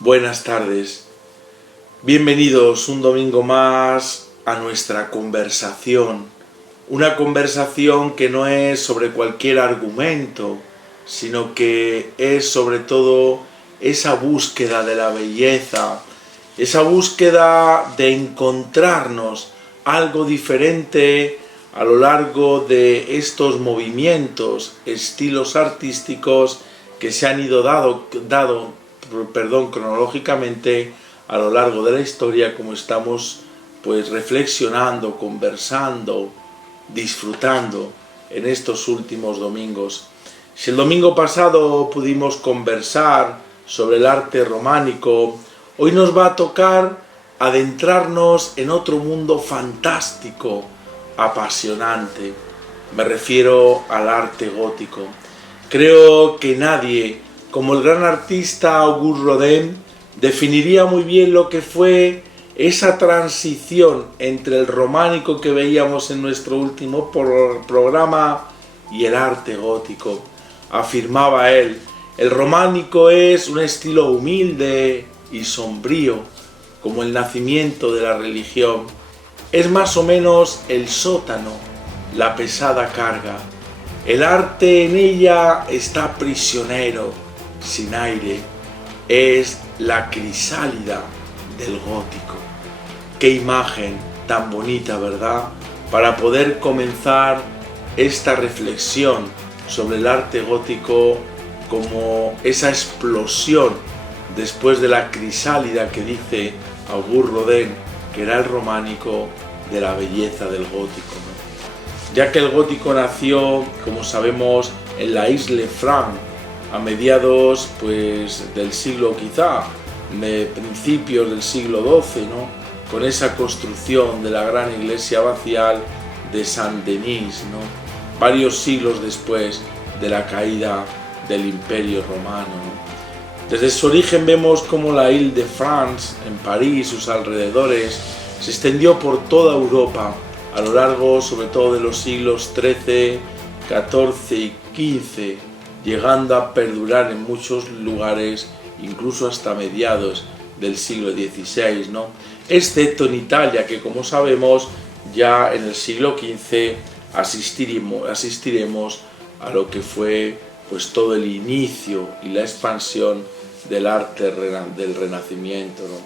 Buenas tardes, bienvenidos un domingo más a nuestra conversación. Una conversación que no es sobre cualquier argumento, sino que es sobre todo esa búsqueda de la belleza, esa búsqueda de encontrarnos algo diferente a lo largo de estos movimientos, estilos artísticos que se han ido cronológicamente a lo largo de la historia, como estamos reflexionando, conversando, disfrutando en estos últimos domingos. Si el domingo pasado pudimos conversar sobre el arte románico, hoy nos va a tocar adentrarnos en otro mundo fantástico, apasionante. Me refiero al arte gótico. Creo que nadie, como el gran artista Auguste Rodin, definiría muy bien lo que fue esa transición entre el románico que veíamos en nuestro último programa y el arte gótico. Afirmaba él, el románico es un estilo humilde y sombrío, como el nacimiento de la religión. Es más o menos el sótano, la pesada carga. El arte en ella está prisionero, sin aire. Es la crisálida del gótico. Qué imagen tan bonita, ¿verdad? Para poder comenzar esta reflexión sobre el arte gótico como esa explosión después de la crisálida que dice Auguste Rodin, que era el románico, de la belleza del gótico, ¿no? Ya que el gótico nació, como sabemos, en la Isle Franc, a mediados del siglo de principios del siglo XII, ¿no? Con esa construcción de la gran iglesia abacial de Saint-Denis, ¿no? Varios siglos después de la caída del Imperio Romano, ¿no? Desde su origen vemos cómo la Île-de-France, en París y sus alrededores, se extendió por toda Europa a lo largo sobre todo de los siglos XIII, XIV y XV, llegando a perdurar en muchos lugares incluso hasta mediados del siglo XVI, ¿no? Excepto en Italia, que como sabemos ya en el siglo XV asistiremos a lo que fue todo el inicio y la expansión del arte del Renacimiento, ¿no?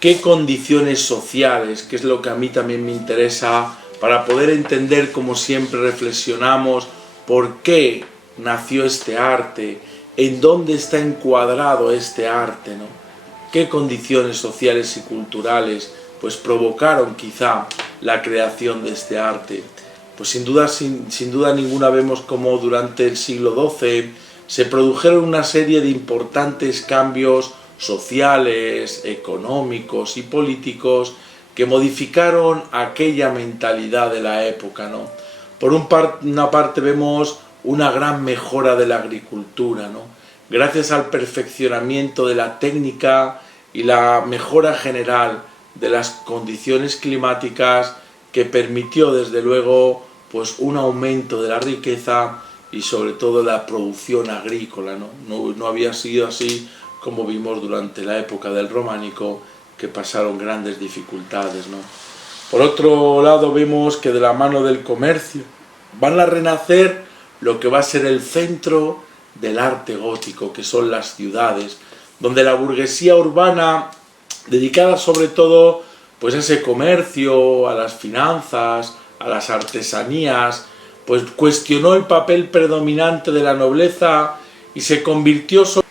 ¿Qué condiciones sociales, que es lo que a mí también me interesa para poder entender, como siempre reflexionamos, por qué nació este arte, en dónde está encuadrado este arte, ¿no? ¿Qué condiciones sociales y culturales provocaron quizá la creación de este arte? Pues sin duda ninguna vemos cómo durante el siglo XII se produjeron una serie de importantes cambios sociales, económicos y políticos que modificaron aquella mentalidad de la época, ¿no? Por una parte vemos una gran mejora de la agricultura, ¿no? Gracias al perfeccionamiento de la técnica y la mejora general de las condiciones climáticas, que permitió desde luego un aumento de la riqueza y sobre todo la producción agrícola, ¿no? No había sido así como vimos durante la época del románico, que pasaron grandes dificultades, ¿no? Por otro lado vemos que de la mano del comercio van a renacer lo que va a ser el centro del arte gótico, que son las ciudades, donde la burguesía urbana, dedicada sobre todo a ese comercio, a las finanzas, a las artesanías, cuestionó el papel predominante de la nobleza y se convirtió sobre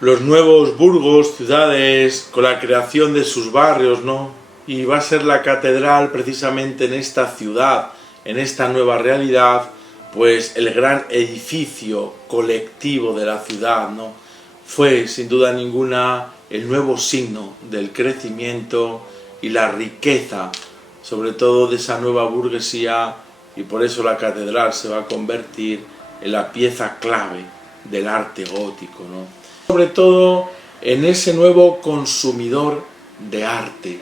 los nuevos burgos, ciudades, con la creación de sus barrios, ¿no? Y va a ser la catedral precisamente en esta ciudad, en esta nueva realidad, el gran edificio colectivo de la ciudad, ¿no? Fue sin duda ninguna el nuevo signo del crecimiento y la riqueza, sobre todo de esa nueva burguesía, y por eso la catedral se va a convertir en la pieza clave del arte gótico, ¿no? Sobre todo en ese nuevo consumidor de arte.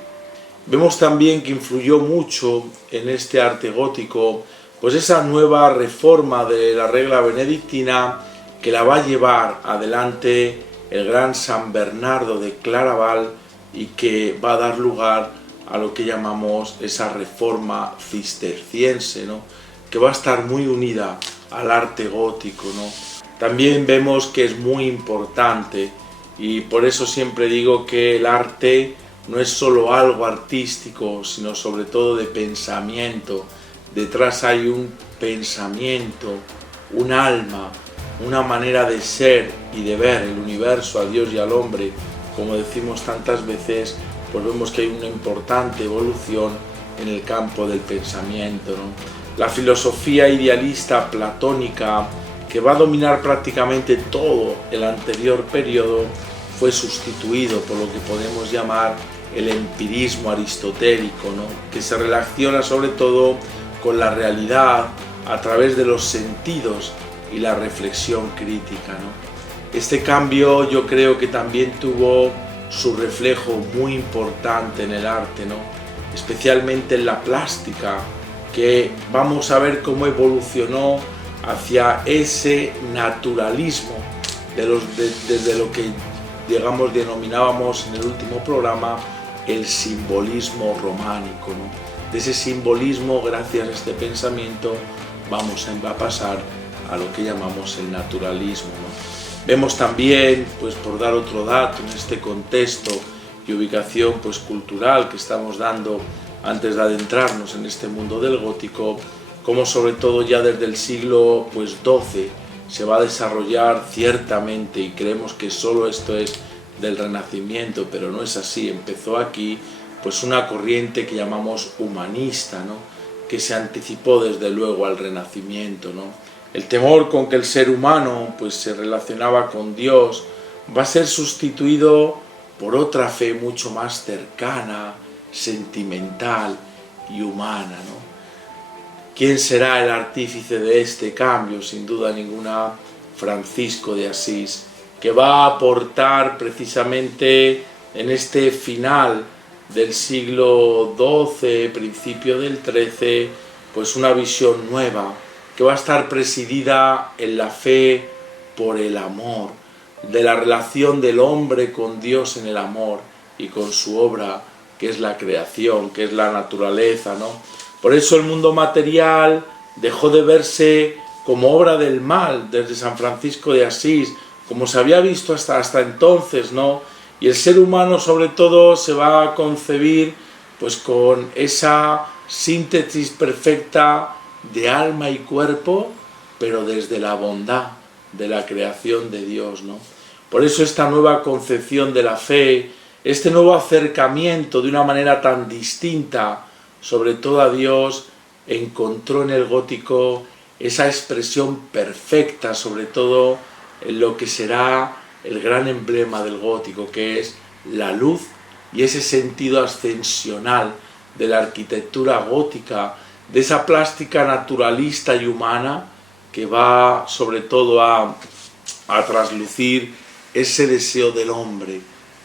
Vemos también que influyó mucho en este arte gótico esa nueva reforma de la regla benedictina, que la va a llevar adelante el gran San Bernardo de Claraval, y que va a dar lugar a lo que llamamos esa reforma cisterciense, ¿no? Que va a estar muy unida al arte gótico, ¿no? También vemos que es muy importante, y por eso siempre digo que el arte no es solo algo artístico, sino sobre todo de pensamiento. Detrás hay un pensamiento, un alma, una manera de ser y de ver el universo, a Dios y al hombre. Como decimos tantas veces, pues vemos que hay una importante evolución en el campo del pensamiento, ¿no? La filosofía idealista platónica, que va a dominar prácticamente todo el anterior periodo, fue sustituido por lo que podemos llamar el empirismo aristotélico, ¿no? Que se relaciona sobre todo con la realidad a través de los sentidos y la reflexión crítica, ¿no? Este cambio yo creo que también tuvo su reflejo muy importante en el arte, ¿no? Especialmente en la plástica, que vamos a ver cómo evolucionó hacia ese naturalismo desde lo que digamos denominábamos en el último programa el simbolismo románico, ¿no? De ese simbolismo, gracias a este pensamiento, vamos a pasar a lo que llamamos el naturalismo, ¿no? Vemos también, pues por dar otro dato en este contexto y ubicación pues cultural que estamos dando antes de adentrarnos en este mundo del gótico, como sobre todo ya desde el siglo pues XII se va a desarrollar ciertamente, y creemos que solo esto es del Renacimiento, pero no es así, empezó aquí pues una corriente que llamamos humanista, ¿no? Que se anticipó desde luego al Renacimiento, ¿no? El temor con que el ser humano pues se relacionaba con Dios va a ser sustituido por otra fe mucho más cercana, sentimental y humana, ¿no? ¿Quién será el artífice de este cambio? Sin duda ninguna, Francisco de Asís, que va a aportar precisamente en este final del siglo XII, principio del XIII, pues una visión nueva, que va a estar presidida en la fe por el amor, de la relación del hombre con Dios en el amor y con su obra, que es la creación, que es la naturaleza, ¿no? Por eso el mundo material dejó de verse como obra del mal desde San Francisco de Asís, como se había visto hasta entonces, ¿no? Y el ser humano sobre todo se va a concebir pues con esa síntesis perfecta de alma y cuerpo, pero desde la bondad de la creación de Dios, ¿no? Por eso esta nueva concepción de la fe, este nuevo acercamiento de una manera tan distinta, sobre todo a Dios, encontró en el gótico esa expresión perfecta, sobre todo en lo que será el gran emblema del gótico, que es la luz y ese sentido ascensional de la arquitectura gótica, de esa plástica naturalista y humana que va sobre todo a traslucir ese deseo del hombre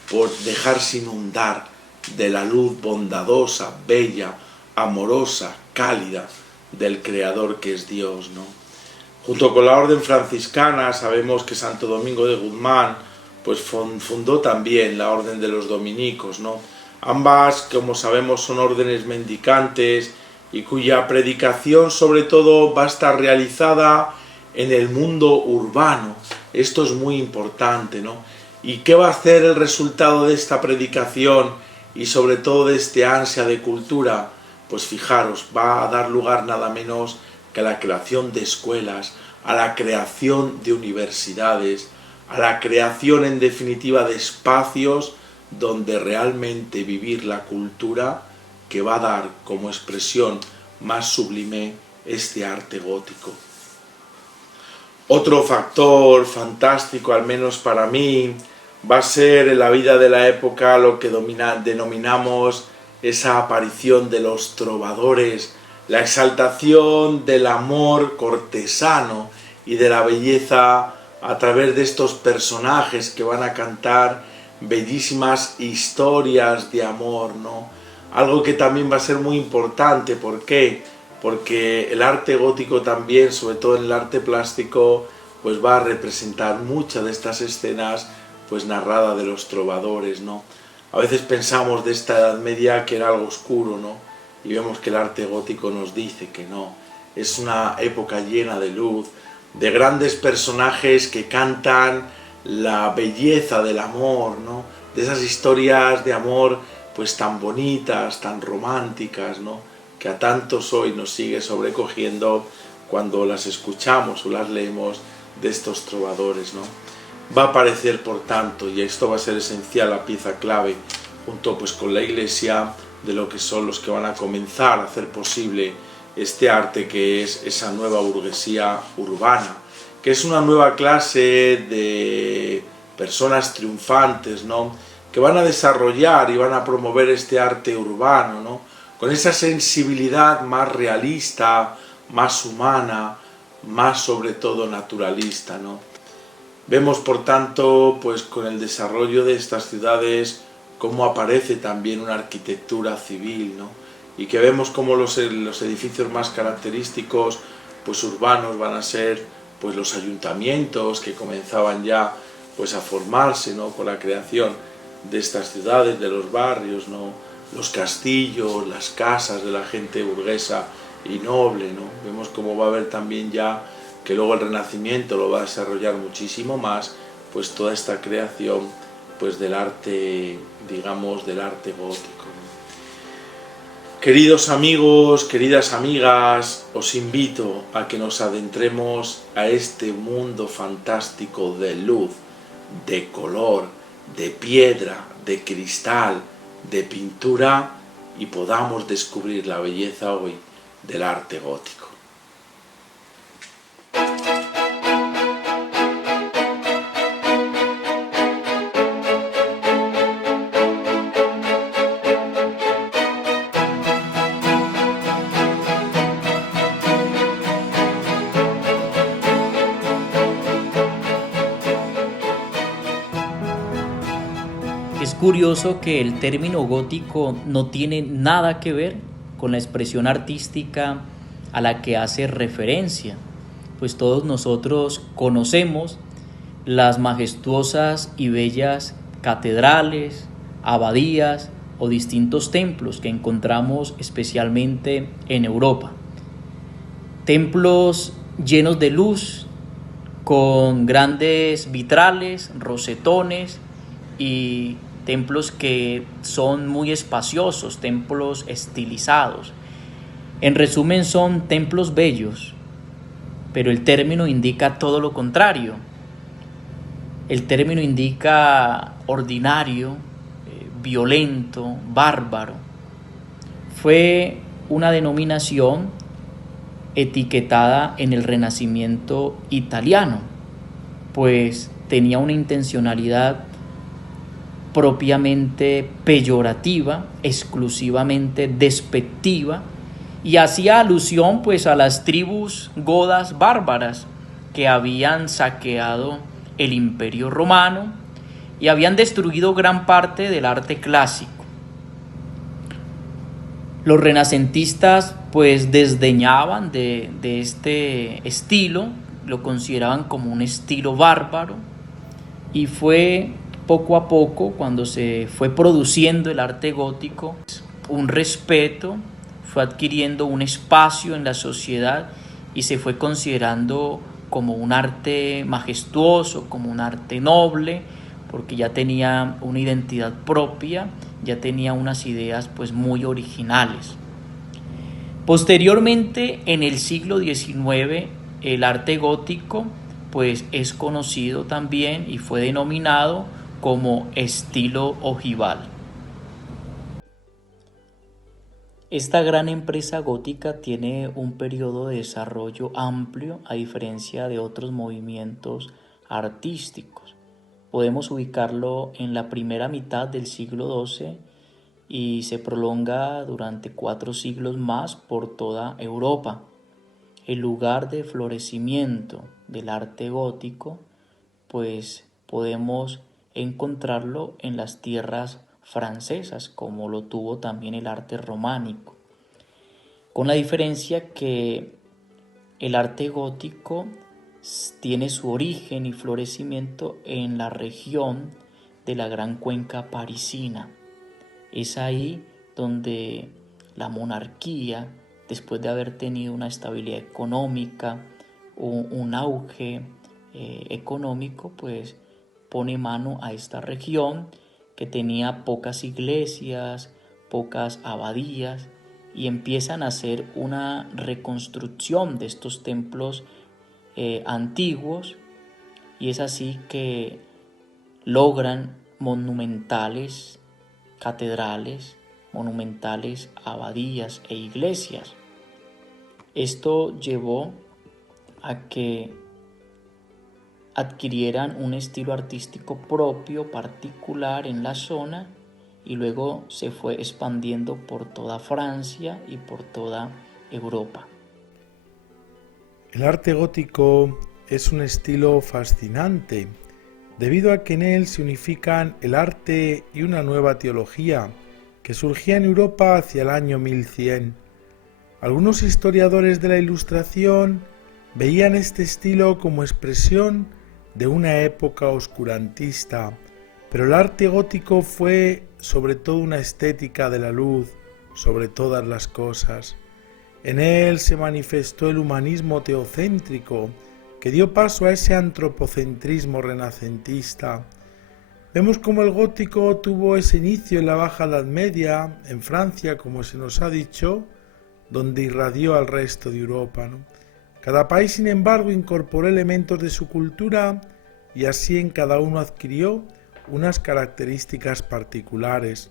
por dejarse inundar de la luz bondadosa, bella, amorosa, cálida del Creador que es Dios, ¿no? Junto con la orden franciscana sabemos que Santo Domingo de Guzmán pues fundó también la orden de los dominicos, ¿no? Ambas, como sabemos, son órdenes mendicantes y cuya predicación sobre todo va a estar realizada en el mundo urbano. Esto es muy importante, ¿no? ¿Y qué va a hacer el resultado de esta predicación y sobre todo de este ansia de cultura? Pues fijaros, va a dar lugar nada menos que a la creación de escuelas, a la creación de universidades, a la creación en definitiva de espacios donde realmente vivir la cultura que va a dar como expresión más sublime este arte gótico. Otro factor fantástico, al menos para mí, va a ser en la vida de la época lo que denominamos esa aparición de los trovadores, la exaltación del amor cortesano y de la belleza a través de estos personajes que van a cantar bellísimas historias de amor, ¿no? Algo que también va a ser muy importante. ¿Por qué? Porque el arte gótico también, sobre todo en el arte plástico, pues va a representar muchas de estas escenas pues narrada de los trovadores, ¿no? A veces pensamos de esta Edad Media que era algo oscuro, ¿no? Y vemos que el arte gótico nos dice que no. Es una época llena de luz, de grandes personajes que cantan la belleza del amor, ¿no? De esas historias de amor pues tan bonitas, tan románticas, ¿no? Que a tantos hoy nos sigue sobrecogiendo cuando las escuchamos o las leemos de estos trovadores, ¿no? Va a aparecer, por tanto, y esto va a ser esencial, la pieza clave, junto pues con la Iglesia, de lo que son los que van a comenzar a hacer posible este arte, que es esa nueva burguesía urbana, que es una nueva clase de personas triunfantes, ¿no? Que van a desarrollar y van a promover este arte urbano, ¿no? Con esa sensibilidad más realista, más humana, más sobre todo naturalista, ¿no? Vemos, por tanto, pues con el desarrollo de estas ciudades, cómo aparece también una arquitectura civil, ¿no? Y que vemos cómo los edificios más característicos, pues urbanos, van a ser pues los ayuntamientos que comenzaban ya pues a formarse, ¿no? Con la creación de estas ciudades, de los barrios, ¿no? Los castillos, las casas de la gente burguesa y noble, ¿no? Vemos cómo va a haber también ya, que luego el Renacimiento lo va a desarrollar muchísimo más, pues toda esta creación pues del arte, digamos, del arte gótico, ¿no? Queridos amigos, queridas amigas, os invito a que nos adentremos a este mundo fantástico de luz, de color, de piedra, de cristal, de pintura, y podamos descubrir la belleza hoy del arte gótico. Es curioso que el término gótico no tiene nada que ver con la expresión artística a la que hace referencia, pues todos nosotros conocemos las majestuosas y bellas catedrales, abadías o distintos templos que encontramos especialmente en Europa. Templos llenos de luz, con grandes vitrales, rosetones y templos que son muy espaciosos, templos estilizados. En resumen, son templos bellos, pero el término indica todo lo contrario. El término indica ordinario, violento, bárbaro. Fue una denominación etiquetada en el Renacimiento italiano, pues tenía una intencionalidad propiamente peyorativa, exclusivamente despectiva, y hacía alusión pues a las tribus godas bárbaras que habían saqueado el Imperio Romano y habían destruido gran parte del arte clásico. Los renacentistas pues desdeñaban de este estilo, lo consideraban como un estilo bárbaro, y fue poco a poco, cuando se fue produciendo el arte gótico, un respeto, fue adquiriendo un espacio en la sociedad y se fue considerando como un arte majestuoso, como un arte noble, porque ya tenía una identidad propia, ya tenía unas ideas pues muy originales. Posteriormente, en el siglo XIX, el arte gótico pues es conocido también y fue denominado como estilo ojival. Esta gran empresa gótica tiene un periodo de desarrollo amplio, a diferencia de otros movimientos artísticos. Podemos ubicarlo en la primera mitad del siglo XII y se prolonga durante 4 siglos más por toda Europa. El lugar de florecimiento del arte gótico, pues podemos encontrarlo en las tierras francesas, como lo tuvo también el arte románico, con la diferencia que el arte gótico tiene su origen y florecimiento en la región de la Gran Cuenca Parisina. Es ahí donde la monarquía, después de haber tenido una estabilidad económica, un auge económico, pues pone mano a esta región que tenía pocas iglesias, pocas abadías, y empiezan a hacer una reconstrucción de estos templos antiguos, y es así que logran monumentales catedrales, monumentales abadías e iglesias. Esto llevó a que adquirieran un estilo artístico propio, particular en la zona, y luego se fue expandiendo por toda Francia y por toda Europa. El arte gótico es un estilo fascinante, debido a que en él se unifican el arte y una nueva teología que surgía en Europa hacia el año 1100. Algunos historiadores de la Ilustración veían este estilo como expresión de una época oscurantista, pero el arte gótico fue sobre todo una estética de la luz sobre todas las cosas. En él se manifestó el humanismo teocéntrico, que dio paso a ese antropocentrismo renacentista. Vemos cómo el gótico tuvo ese inicio en la Baja Edad Media, en Francia, como se nos ha dicho, donde irradió al resto de Europa, ¿no? Cada país, sin embargo, incorporó elementos de su cultura y así en cada uno adquirió unas características particulares.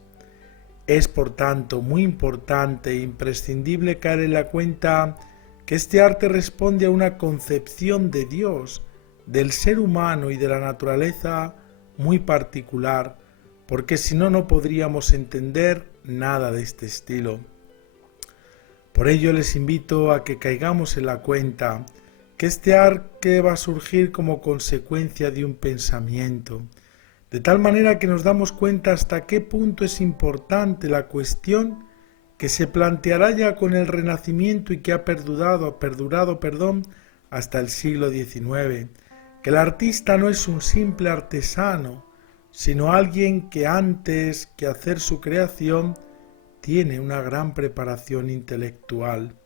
Es, por tanto, muy importante e imprescindible caer en la cuenta que este arte responde a una concepción de Dios, del ser humano y de la naturaleza muy particular, porque si no, no podríamos entender nada de este estilo. Por ello les invito a que caigamos en la cuenta que este arte va a surgir como consecuencia de un pensamiento, de tal manera que nos damos cuenta hasta qué punto es importante la cuestión que se planteará ya con el Renacimiento y que ha perdurado hasta el siglo XIX, que el artista no es un simple artesano, sino alguien que antes que hacer su creación tiene una gran preparación intelectual.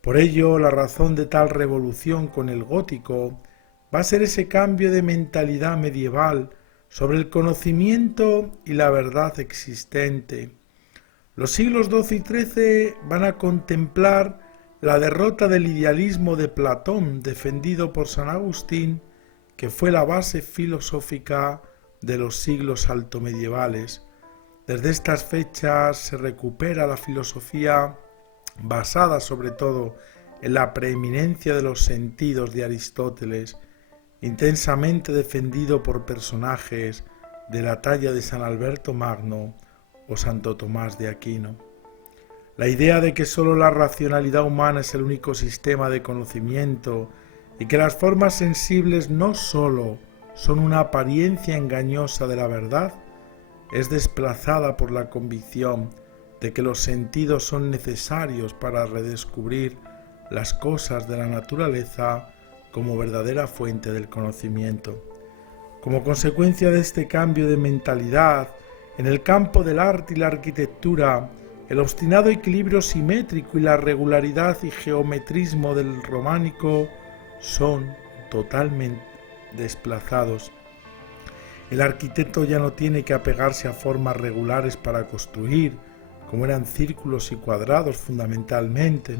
Por ello, la razón de tal revolución con el gótico va a ser ese cambio de mentalidad medieval sobre el conocimiento y la verdad existente. Los siglos XII y XIII van a contemplar la derrota del idealismo de Platón, defendido por San Agustín, que fue la base filosófica de los siglos altomedievales. Desde estas fechas se recupera la filosofía basada sobre todo en la preeminencia de los sentidos de Aristóteles, intensamente defendido por personajes de la talla de San Alberto Magno o Santo Tomás de Aquino. La idea de que sólo la racionalidad humana es el único sistema de conocimiento y que las formas sensibles no sólo son una apariencia engañosa de la verdad, es desplazada por la convicción de que los sentidos son necesarios para redescubrir las cosas de la naturaleza como verdadera fuente del conocimiento. Como consecuencia de este cambio de mentalidad, en el campo del arte y la arquitectura, el obstinado equilibrio simétrico y la regularidad y geometrismo del románico son totalmente desplazados. El arquitecto ya no tiene que apegarse a formas regulares para construir, como eran círculos y cuadrados fundamentalmente,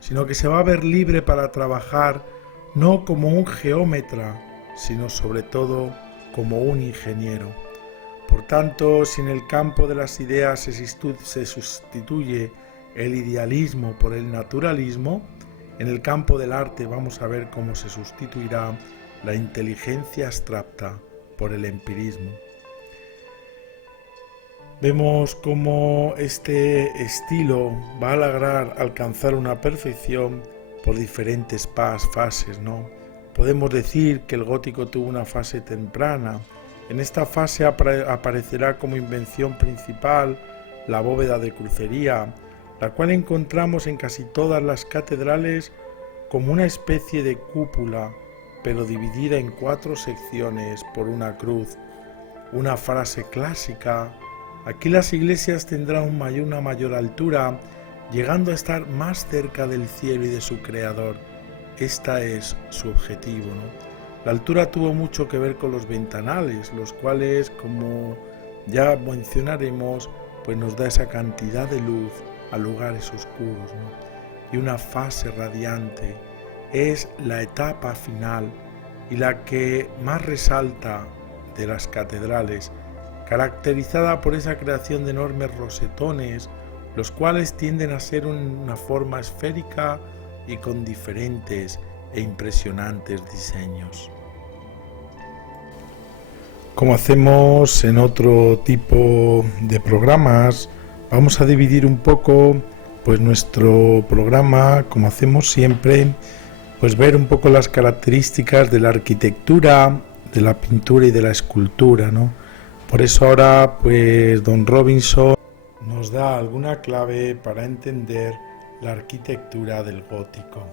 sino que se va a ver libre para trabajar no como un geómetra, sino sobre todo como un ingeniero. Por tanto, si en el campo de las ideas se sustituye el idealismo por el naturalismo, en el campo del arte vamos a ver cómo se sustituirá la inteligencia abstracta por el empirismo. Vemos cómo este estilo va a lograr alcanzar una perfección por diferentes fases, Podemos decir que el gótico tuvo una fase temprana. En esta fase aparecerá como invención principal la bóveda de crucería, la cual encontramos en casi todas las catedrales como una especie de cúpula pero dividida en 4 secciones por una cruz, una frase clásica. Aquí las iglesias tendrán una mayor altura, llegando a estar más cerca del cielo y de su creador. Este es su objetivo, ¿no? La altura tuvo mucho que ver con los ventanales, los cuales, como ya mencionaremos, pues nos da esa cantidad de luz a lugares oscuros, ¿no? Y una fase radiante es la etapa final y la que más resalta de las catedrales, caracterizada por esa creación de enormes rosetones, los cuales tienden a ser una forma esférica y con diferentes e impresionantes diseños. Como hacemos en otro tipo de programas, vamos a dividir un poco pues nuestro programa, como hacemos siempre, pues ver un poco las características de la arquitectura, de la pintura y de la escultura, ¿no? Por eso ahora pues don Robinson nos da alguna clave para entender la arquitectura del gótico.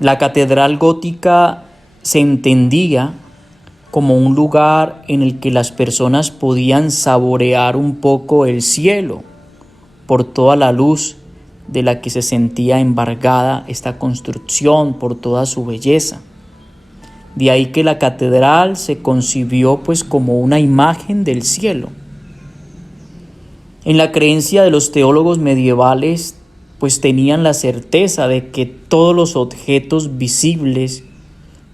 La catedral gótica se entendía como un lugar en el que las personas podían saborear un poco el cielo por toda la luz de la que se sentía embargada esta construcción, por toda su belleza. De ahí que la catedral se concibió pues como una imagen del cielo. En la creencia de los teólogos medievales pues tenían la certeza de que todos los objetos visibles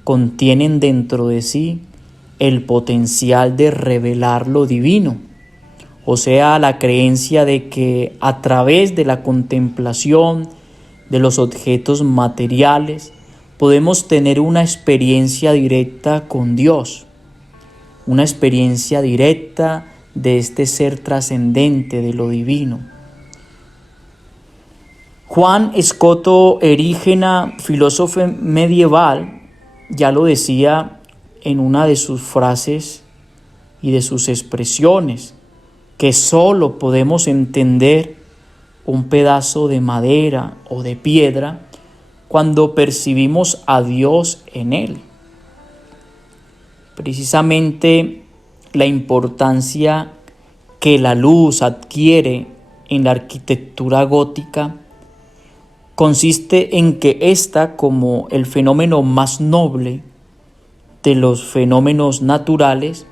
contienen dentro de sí el potencial de revelar lo divino, o sea, la creencia de que a través de la contemplación de los objetos materiales podemos tener una experiencia directa con Dios, una experiencia directa de este ser trascendente de lo divino. Juan Escoto Erígena, filósofo medieval, ya lo decía en una de sus frases y de sus expresiones, que solo podemos entender un pedazo de madera o de piedra cuando percibimos a Dios en él. Precisamente la importancia que la luz adquiere en la arquitectura gótica consiste en que ésta, como el fenómeno más noble de los fenómenos naturales,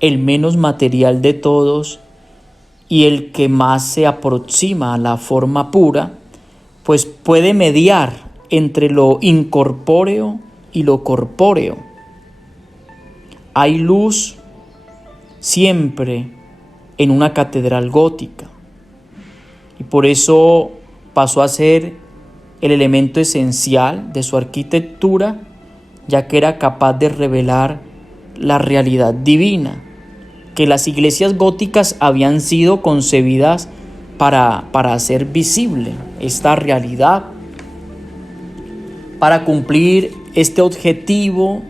el menos material de todos y el que más se aproxima a la forma pura, pues puede mediar entre lo incorpóreo y lo corpóreo. Hay luz siempre en una catedral gótica y por eso pasó a ser el elemento esencial de su arquitectura, ya que era capaz de revelar la realidad divina, que las iglesias góticas habían sido concebidas para hacer visible esta realidad, para cumplir este objetivo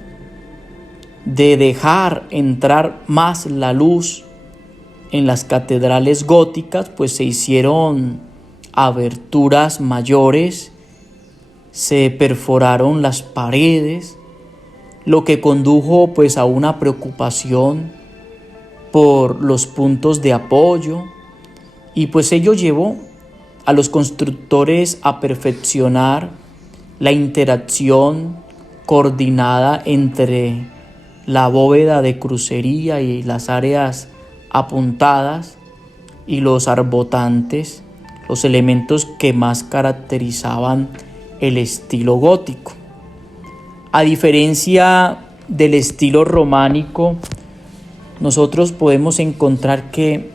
de dejar entrar más la luz en las catedrales góticas, pues se hicieron aberturas mayores, se perforaron las paredes, lo que condujo pues a una preocupación por los puntos de apoyo, y pues ello llevó a los constructores a perfeccionar la interacción coordinada entre la bóveda de crucería y las áreas apuntadas y los arbotantes, los elementos que más caracterizaban el estilo gótico. A diferencia del estilo románico, nosotros podemos encontrar que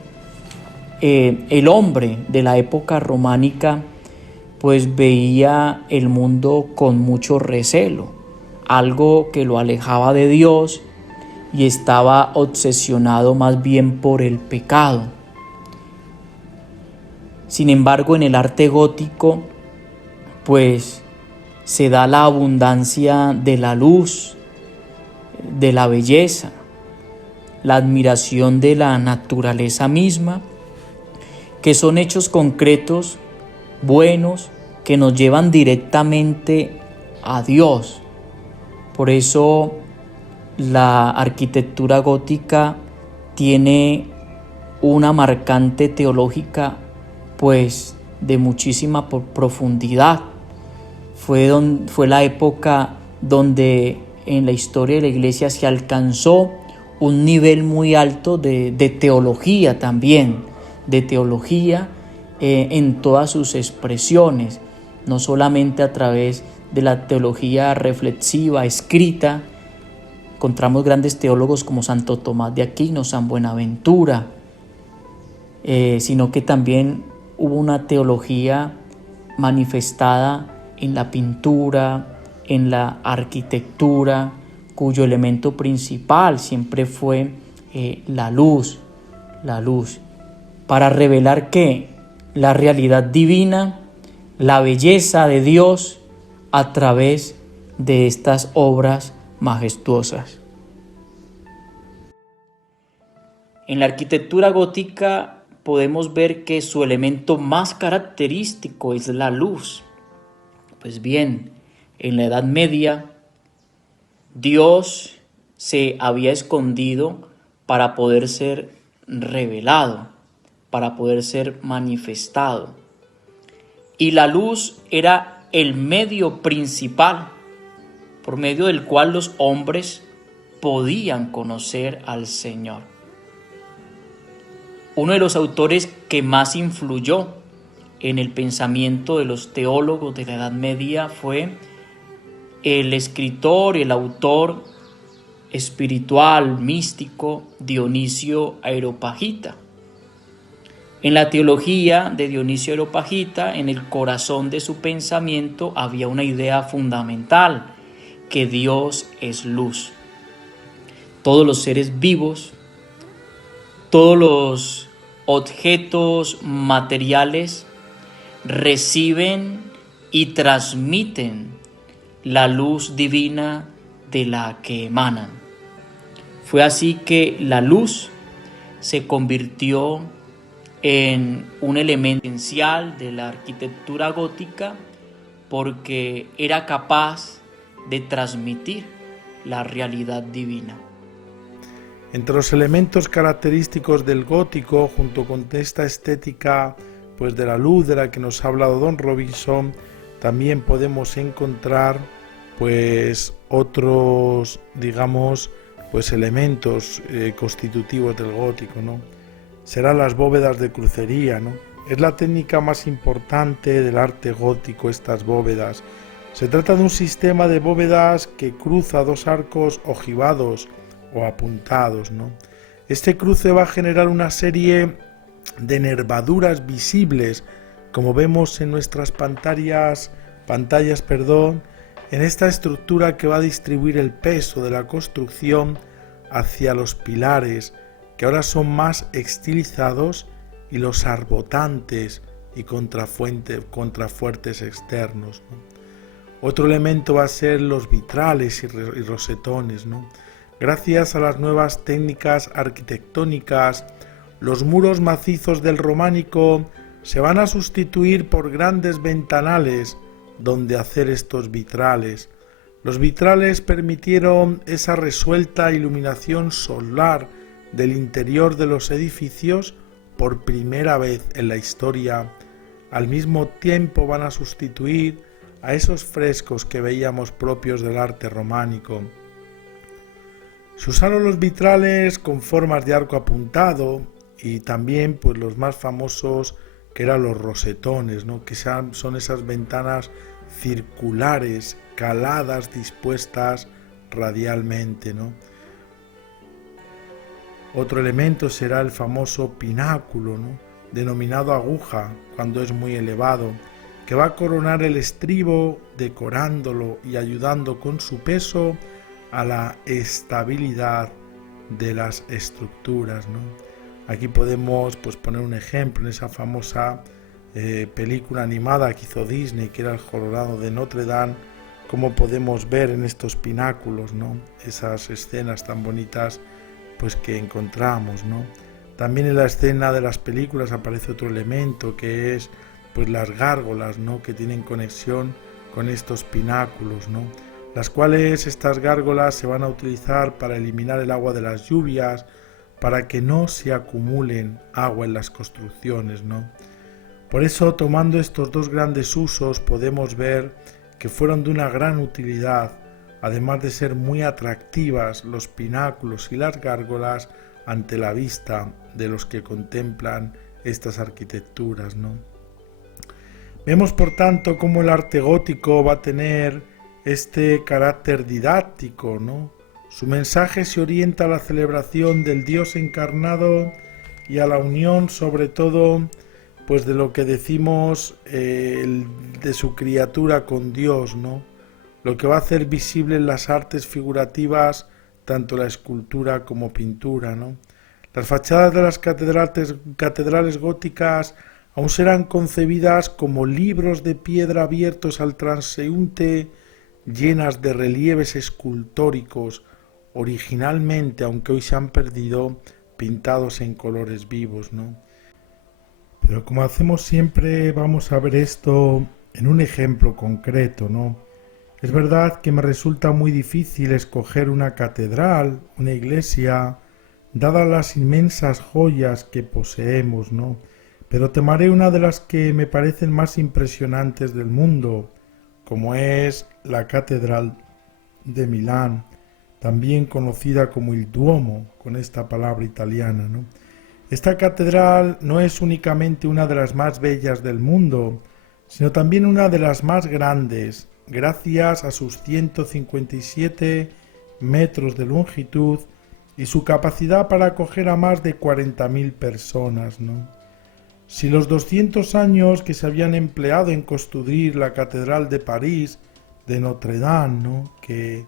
el hombre de la época románica pues veía el mundo con mucho recelo, algo que lo alejaba de Dios, y estaba obsesionado más bien por el pecado. Sin embargo, en el arte gótico pues se da la abundancia de la luz, de la belleza, la admiración de la naturaleza misma, que son hechos concretos, buenos, que nos llevan directamente a Dios. Por eso la arquitectura gótica tiene una marcante teológica pues de muchísima profundidad. Fue la época donde en la historia de la iglesia se alcanzó un nivel muy alto de teología también, de teología en todas sus expresiones, no solamente a través de la teología reflexiva, escrita. Encontramos grandes teólogos como Santo Tomás de Aquino, San Buenaventura, sino que también hubo una teología manifestada en la pintura, en la arquitectura, cuyo elemento principal siempre fue la luz, para revelar que la realidad divina, la belleza de Dios a través de estas obras majestuosas. En la arquitectura gótica podemos ver que su elemento más característico es la luz. Pues bien, en la Edad Media, Dios se había escondido para poder ser revelado, para poder ser manifestado. Y la luz era el medio principal por medio del cual los hombres podían conocer al Señor. Uno de los autores que más influyó en el pensamiento de los teólogos de la Edad Media fue el escritor, el autor espiritual, místico, Dionisio Areopagita. En la teología de Dionisio Areopagita, en el corazón de su pensamiento había una idea fundamental, que Dios es luz. Todos los seres vivos, todos los objetos materiales reciben y transmiten la luz divina de la que emanan. Fue así que la luz se convirtió en un elemento esencial de la arquitectura gótica porque era capaz de transmitir la realidad divina. Entre los elementos característicos del gótico, junto con esta estética pues de la luz de la que nos ha hablado Don Robinson, también podemos encontrar pues otros, digamos, pues elementos constitutivos del gótico, ¿no? Serán las bóvedas de crucería, ¿no? Es la técnica más importante del arte gótico, estas bóvedas. Se trata de un sistema de bóvedas que cruza dos arcos ojivados o apuntados, ¿no? Este cruce va a generar una serie de nervaduras visibles, como vemos en nuestras pantallas, en esta estructura que va a distribuir el peso de la construcción hacia los pilares, que ahora son más estilizados, y los arbotantes y contrafuertes externos, ¿no? Otro elemento va a ser los vitrales y rosetones, ¿no? Gracias a las nuevas técnicas arquitectónicas, los muros macizos del románico se van a sustituir por grandes ventanales donde hacer estos vitrales. Los vitrales permitieron esa resuelta iluminación solar del interior de los edificios por primera vez en la historia. Al mismo tiempo van a sustituir a esos frescos que veíamos propios del arte románico. Se usaron los vitrales con formas de arco apuntado y también pues los más famosos, que eran los rosetones, ¿no? Que son esas ventanas circulares, caladas, dispuestas radialmente, ¿no? Otro elemento será el famoso pináculo, ¿no? Denominado aguja cuando es muy elevado, que va a coronar el estribo decorándolo y ayudando con su peso a la estabilidad de las estructuras, ¿no? Aquí podemos pues poner un ejemplo en esa famosa película animada que hizo Disney, que era El Jorobado de Notre Dame, como podemos ver en estos pináculos, ¿no? Esas escenas tan bonitas pues que encontramos, ¿no? También en la escena de las películas aparece otro elemento que es pues las gárgolas, ¿no? Que tienen conexión con estos pináculos, ¿no? Las cuales estas gárgolas se van a utilizar para eliminar el agua de las lluvias, para que no se acumulen agua en las construcciones, ¿no? Por eso, tomando estos dos grandes usos, podemos ver que fueron de una gran utilidad, además de ser muy atractivas los pináculos y las gárgolas ante la vista de los que contemplan estas arquitecturas, ¿no? Vemos, por tanto, cómo el arte gótico va a tener este carácter didáctico, ¿no? Su mensaje se orienta a la celebración del Dios encarnado y a la unión, sobre todo, pues de lo que decimos de su criatura con Dios, ¿no? Lo que va a hacer visible en las artes figurativas, tanto la escultura como pintura, ¿no? Las fachadas de las catedrales góticas aún serán concebidas como libros de piedra abiertos al transeúnte, llenas de relieves escultóricos, originalmente, aunque hoy se han perdido, pintados en colores vivos, ¿no? Pero como hacemos siempre, vamos a ver esto en un ejemplo concreto, ¿no? Es verdad que me resulta muy difícil escoger una catedral, una iglesia, dadas las inmensas joyas que poseemos, ¿no? Pero tomaré una de las que me parecen más impresionantes del mundo, como es la Catedral de Milán, también conocida como il Duomo, con esta palabra italiana, ¿no? Esta catedral no es únicamente una de las más bellas del mundo, sino también una de las más grandes, gracias a sus 157 metros de longitud y su capacidad para acoger a más de 40.000 personas, ¿no? Si los 200 años que se habían empleado en construir la Catedral de París, de Notre Dame, ¿no? Que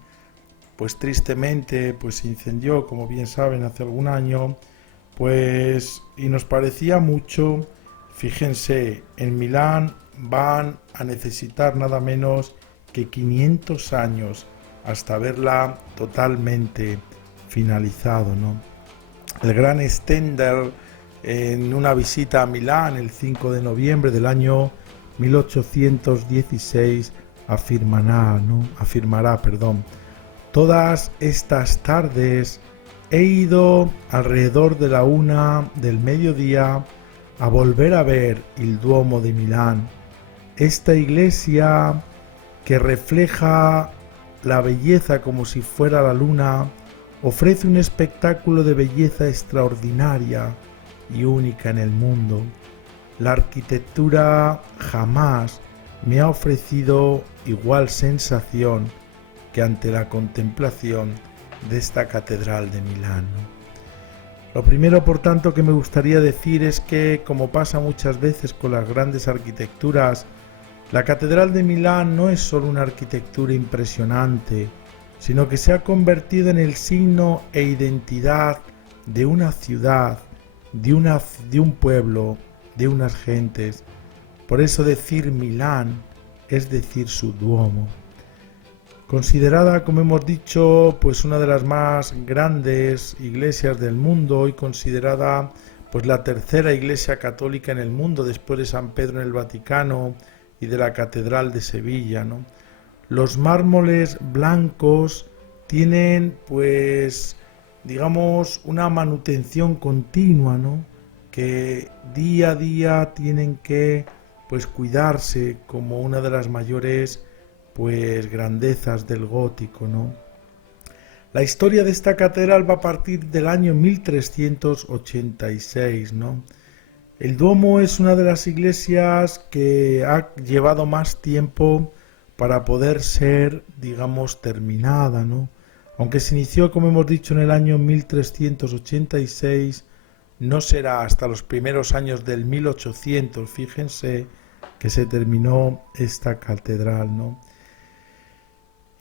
pues tristemente pues se incendió, como bien saben, hace algún año, pues y nos parecía mucho, fíjense, en Milán van a necesitar nada menos que 500 años hasta verla totalmente finalizado, ¿no? El gran Stendhal, en una visita a Milán el 5 de noviembre del año 1816, afirmará, todas estas tardes he ido alrededor de la 1 del mediodía a volver a ver el Duomo de Milán, esta iglesia que refleja la belleza como si fuera la luna, ofrece un espectáculo de belleza extraordinaria y única en el mundo. La arquitectura jamás me ha ofrecido igual sensación que ante la contemplación de esta catedral de Milán. Lo primero, por tanto, que me gustaría decir es que, como pasa muchas veces con las grandes arquitecturas, la catedral de Milán no es solo una arquitectura impresionante, sino que se ha convertido en el signo e identidad de una ciudad, de un pueblo, de unas gentes. Por eso decir Milán es decir su Duomo. Considerada, como hemos dicho, pues una de las más grandes iglesias del mundo y considerada pues la tercera iglesia católica en el mundo después de San Pedro en el Vaticano y de la Catedral de Sevilla, ¿no? Los mármoles blancos tienen pues digamos una manutención continua, ¿no? Que día a día tienen que pues cuidarse como una de las mayores pues grandezas del gótico, ¿no? La historia de esta catedral va a partir del año 1386, ¿no? El Duomo es una de las iglesias que ha llevado más tiempo para poder ser, digamos, terminada, ¿no? Aunque se inició, como hemos dicho, en el año 1386, no será hasta los primeros años del 1800, fíjense, que se terminó esta catedral, ¿no?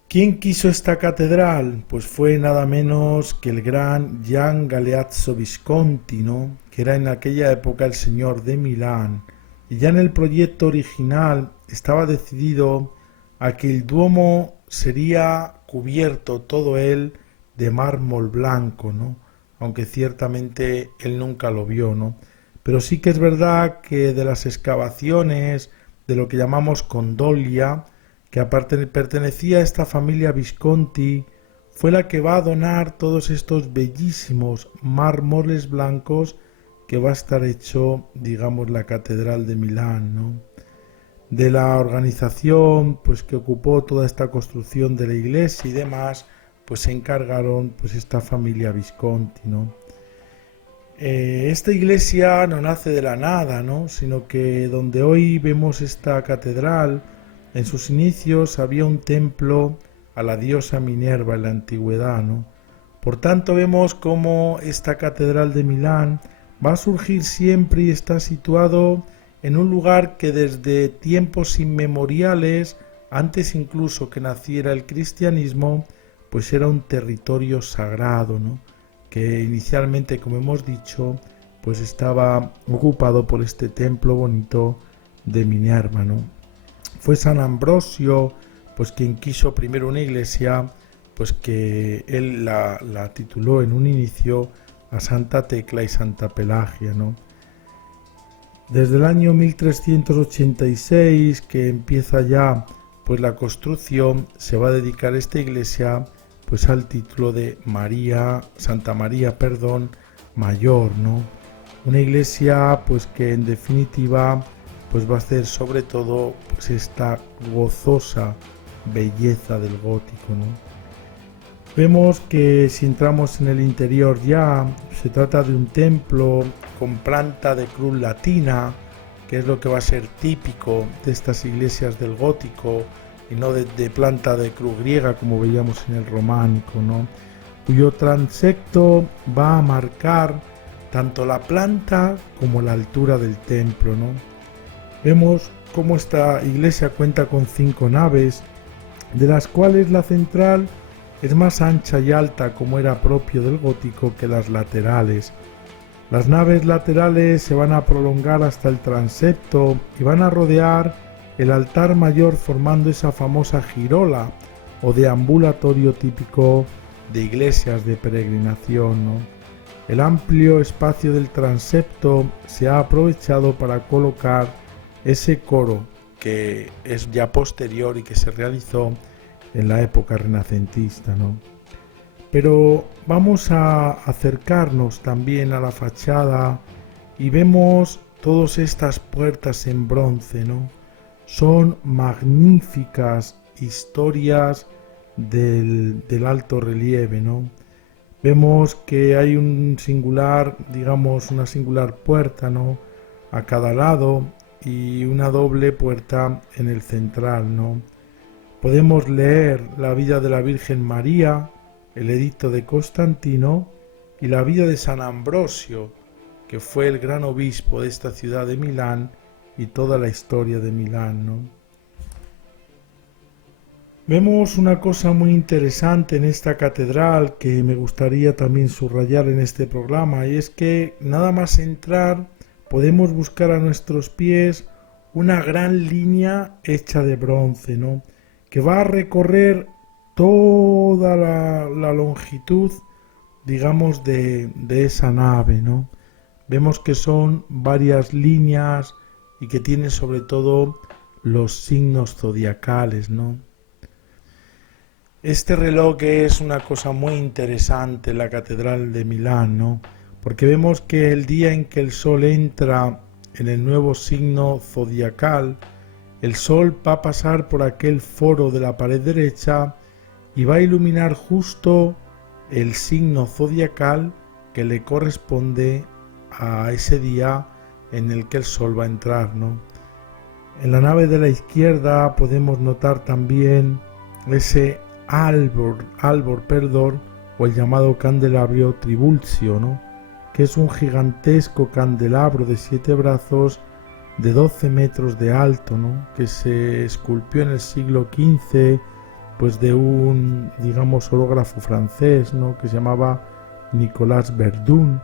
¿Quién quiso esta catedral? Pues fue nada menos que el gran Gian Galeazzo Visconti, ¿no? Que era en aquella época el señor de Milán. Y ya en el proyecto original estaba decidido a que el Duomo sería cubierto todo él de mármol blanco, ¿no? Aunque ciertamente él nunca lo vio, ¿no? Pero sí que es verdad que de las excavaciones de lo que llamamos Condolia, que pertenecía a esta familia Visconti, fue la que va a donar todos estos bellísimos mármoles blancos que va a estar hecho, digamos, la Catedral de Milán, ¿no? De la organización, pues que ocupó toda esta construcción de la iglesia y demás, pues se encargaron, pues esta familia Visconti, ¿no? Esta iglesia no nace de la nada, ¿no? Sino que donde hoy vemos esta catedral, en sus inicios había un templo a la diosa Minerva en la antigüedad, ¿no? Por tanto, vemos cómo esta catedral de Milán va a surgir siempre y está situado en un lugar que desde tiempos inmemoriales, antes incluso que naciera el cristianismo, pues era un territorio sagrado, ¿no? Que inicialmente, como hemos dicho, pues estaba ocupado por este templo bonito de Minerva, ¿no? Fue San Ambrosio, pues quien quiso primero una iglesia, pues que él la tituló en un inicio a Santa Tecla y Santa Pelagia, ¿no? Desde el año 1386, que empieza ya pues la construcción, se va a dedicar esta iglesia pues al título de Santa María, Mayor, ¿no? Una iglesia pues que en definitiva pues va a hacer sobre todo pues esta gozosa belleza del gótico, ¿no? Vemos que si entramos en el interior ya se trata de un templo con planta de cruz latina, que es lo que va a ser típico de estas iglesias del gótico y no de planta de cruz griega como veíamos en el románico, ¿no? Cuyo transepto va a marcar tanto la planta como la altura del templo, ¿no? Vemos cómo esta iglesia cuenta con 5 naves, de las cuales la central es más ancha y alta, como era propio del gótico, que las laterales. Las naves laterales se van a prolongar hasta el transepto y van a rodear el altar mayor formando esa famosa girola o deambulatorio típico de iglesias de peregrinación, ¿no? El amplio espacio del transepto se ha aprovechado para colocar ese coro que es ya posterior y que se realizó en la época renacentista, ¿no? Pero vamos a acercarnos también a la fachada y vemos todas estas puertas en bronce, ¿no? Son magníficas historias del alto relieve, ¿no? Vemos que hay una singular puerta, ¿no? A cada lado y una doble puerta en el central, ¿no? Podemos leer la vida de la Virgen María, el edicto de Constantino y la vida de San Ambrosio, que fue el gran obispo de esta ciudad de Milán y toda la historia de Milán, ¿no? Vemos una cosa muy interesante en esta catedral que me gustaría también subrayar en este programa, y es que nada más entrar podemos buscar a nuestros pies una gran línea hecha de bronce, ¿no? Que va a recorrer toda la longitud, digamos, de esa nave, ¿no? Vemos que son varias líneas y que tiene sobre todo los signos zodiacales, ¿no? Este reloj es una cosa muy interesante en la Catedral de Milán, ¿no? Porque vemos que el día en que el Sol entra en el nuevo signo zodiacal, el Sol va a pasar por aquel foro de la pared derecha y va a iluminar justo el signo zodiacal que le corresponde a ese día en el que el Sol va a entrar, ¿no? En la nave de la izquierda podemos notar también ese Albor, o el llamado candelabro Tribulzio, ¿no? Que es un gigantesco candelabro de 7 brazos de 12 metros de alto, ¿no? Que se esculpió en el siglo XV, pues de un, digamos, orógrafo francés, ¿no? Que se llamaba Nicolas Verdun,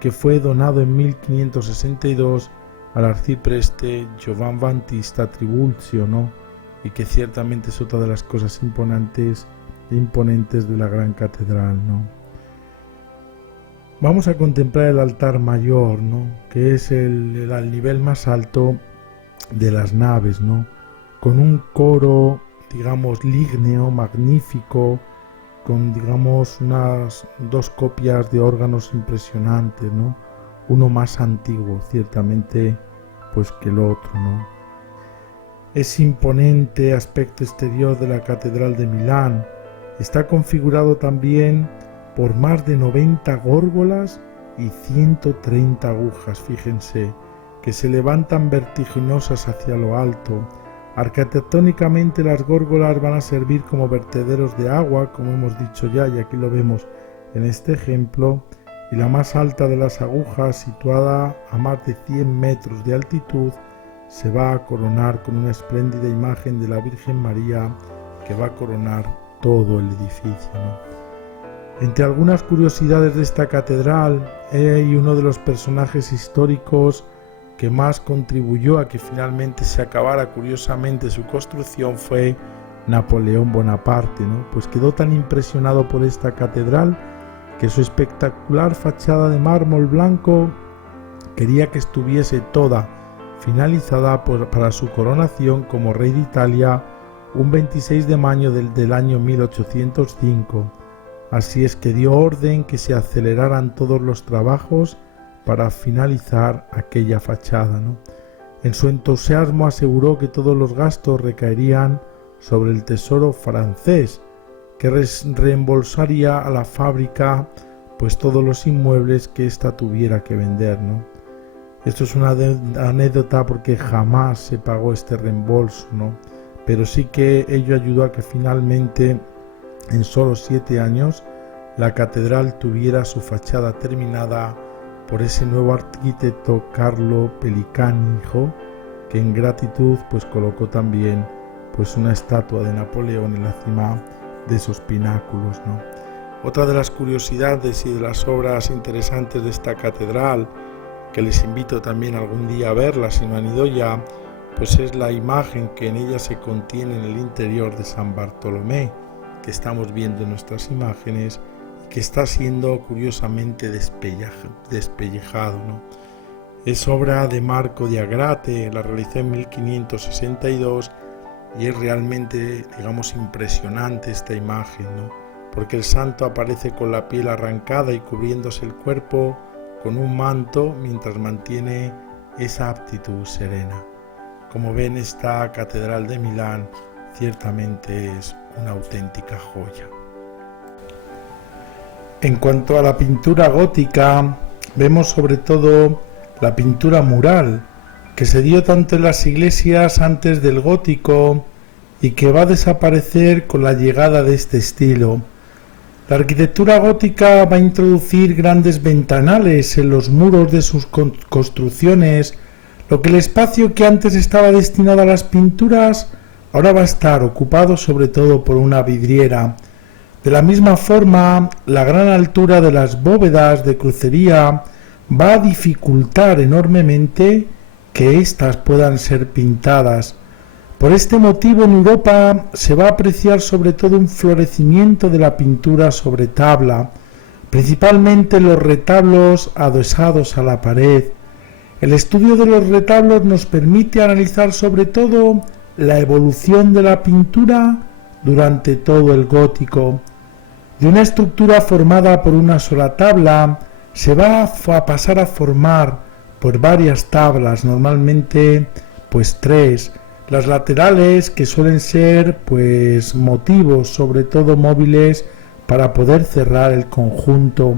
que fue donado en 1562 al arcipreste Giovan Battista Tribulzio, ¿no? Y que ciertamente es otra de las cosas imponentes de la gran catedral, ¿no? Vamos a contemplar el altar mayor, ¿no? Que es el nivel más alto de las naves, ¿no? Con un coro, digamos, lígneo, magnífico, con, digamos, unas 2 copias de órganos impresionantes, ¿no? Uno más antiguo, ciertamente, pues que el otro, ¿no? Ese imponente aspecto exterior de la Catedral de Milán está configurado también por más de 90 górgolas y 130 agujas, fíjense, que se levantan vertiginosas hacia lo alto. Arquitectónicamente las górgolas van a servir como vertederos de agua, como hemos dicho ya, y aquí lo vemos en este ejemplo, y la más alta de las agujas, situada a más de 100 metros de altitud, se va a coronar con una espléndida imagen de la Virgen María que va a coronar todo el edificio, ¿no? Entre algunas curiosidades de esta catedral hay uno de los personajes históricos que más contribuyó a que finalmente se acabara curiosamente su construcción fue Napoleón Bonaparte, ¿no? Pues quedó tan impresionado por esta catedral que su espectacular fachada de mármol blanco quería que estuviese toda finalizada para su coronación como rey de Italia un 26 de mayo del año 1805. Así es que dio orden que se aceleraran todos los trabajos para finalizar aquella fachada, ¿no? En su entusiasmo aseguró que todos los gastos recaerían sobre el tesoro francés, que reembolsaría a la fábrica pues todos los inmuebles que ésta tuviera que vender, ¿no? Esto es una anécdota porque jamás se pagó este reembolso, ¿no? Pero sí que ello ayudó a que finalmente en solo 7 años la catedral tuviera su fachada terminada por ese nuevo arquitecto Carlo Pellicani, hijo, que en gratitud pues colocó también pues una estatua de Napoleón en la cima de esos pináculos, ¿no? Otra de las curiosidades y de las obras interesantes de esta catedral, que les invito también algún día a verla si no han ido ya, pues es la imagen que en ella se contiene en el interior de San Bartolomé, que estamos viendo en nuestras imágenes, que está siendo curiosamente despellejado, ¿no? Es obra de Marco de Agrate, la realizó en 1562 y es realmente, digamos, impresionante esta imagen, ¿no? Porque el santo aparece con la piel arrancada y cubriéndose el cuerpo con un manto mientras mantiene esa actitud serena. Como ven, esta catedral de Milán ciertamente es una auténtica joya. En cuanto a la pintura gótica, vemos sobre todo la pintura mural, que se dio tanto en las iglesias antes del gótico y que va a desaparecer con la llegada de este estilo. La arquitectura gótica va a introducir grandes ventanales en los muros de sus construcciones, lo que el espacio que antes estaba destinado a las pinturas ahora va a estar ocupado sobre todo por una vidriera. De la misma forma, la gran altura de las bóvedas de crucería va a dificultar enormemente que éstas puedan ser pintadas. Por este motivo en Europa se va a apreciar sobre todo un florecimiento de la pintura sobre tabla, principalmente los retablos adosados a la pared. El estudio de los retablos nos permite analizar sobre todo la evolución de la pintura durante todo el gótico. De una estructura formada por una sola tabla se va a pasar a formar por varias tablas, normalmente pues 3, las laterales que suelen ser pues motivos, sobre todo móviles, para poder cerrar el conjunto.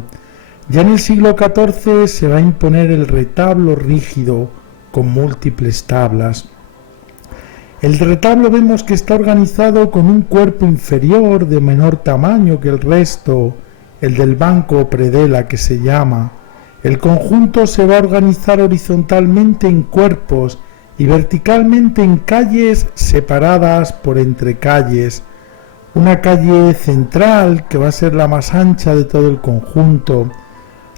Ya en el siglo XIV se va a imponer el retablo rígido con múltiples tablas. El retablo vemos que está organizado con un cuerpo inferior de menor tamaño que el resto, el del banco o predela que se llama. El conjunto se va a organizar horizontalmente en cuerpos y verticalmente en calles separadas por entrecalles. Una calle central que va a ser la más ancha de todo el conjunto.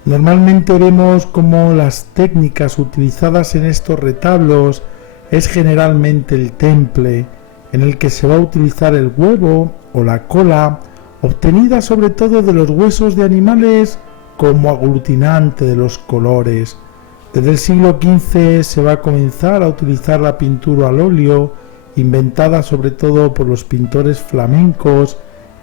Normalmente vemos como las técnicas utilizadas en estos retablos es generalmente el temple, en el que se va a utilizar el huevo o la cola, obtenida sobre todo de los huesos de animales como aglutinante de los colores. Desde el siglo XV se va a comenzar a utilizar la pintura al óleo inventada sobre todo por los pintores flamencos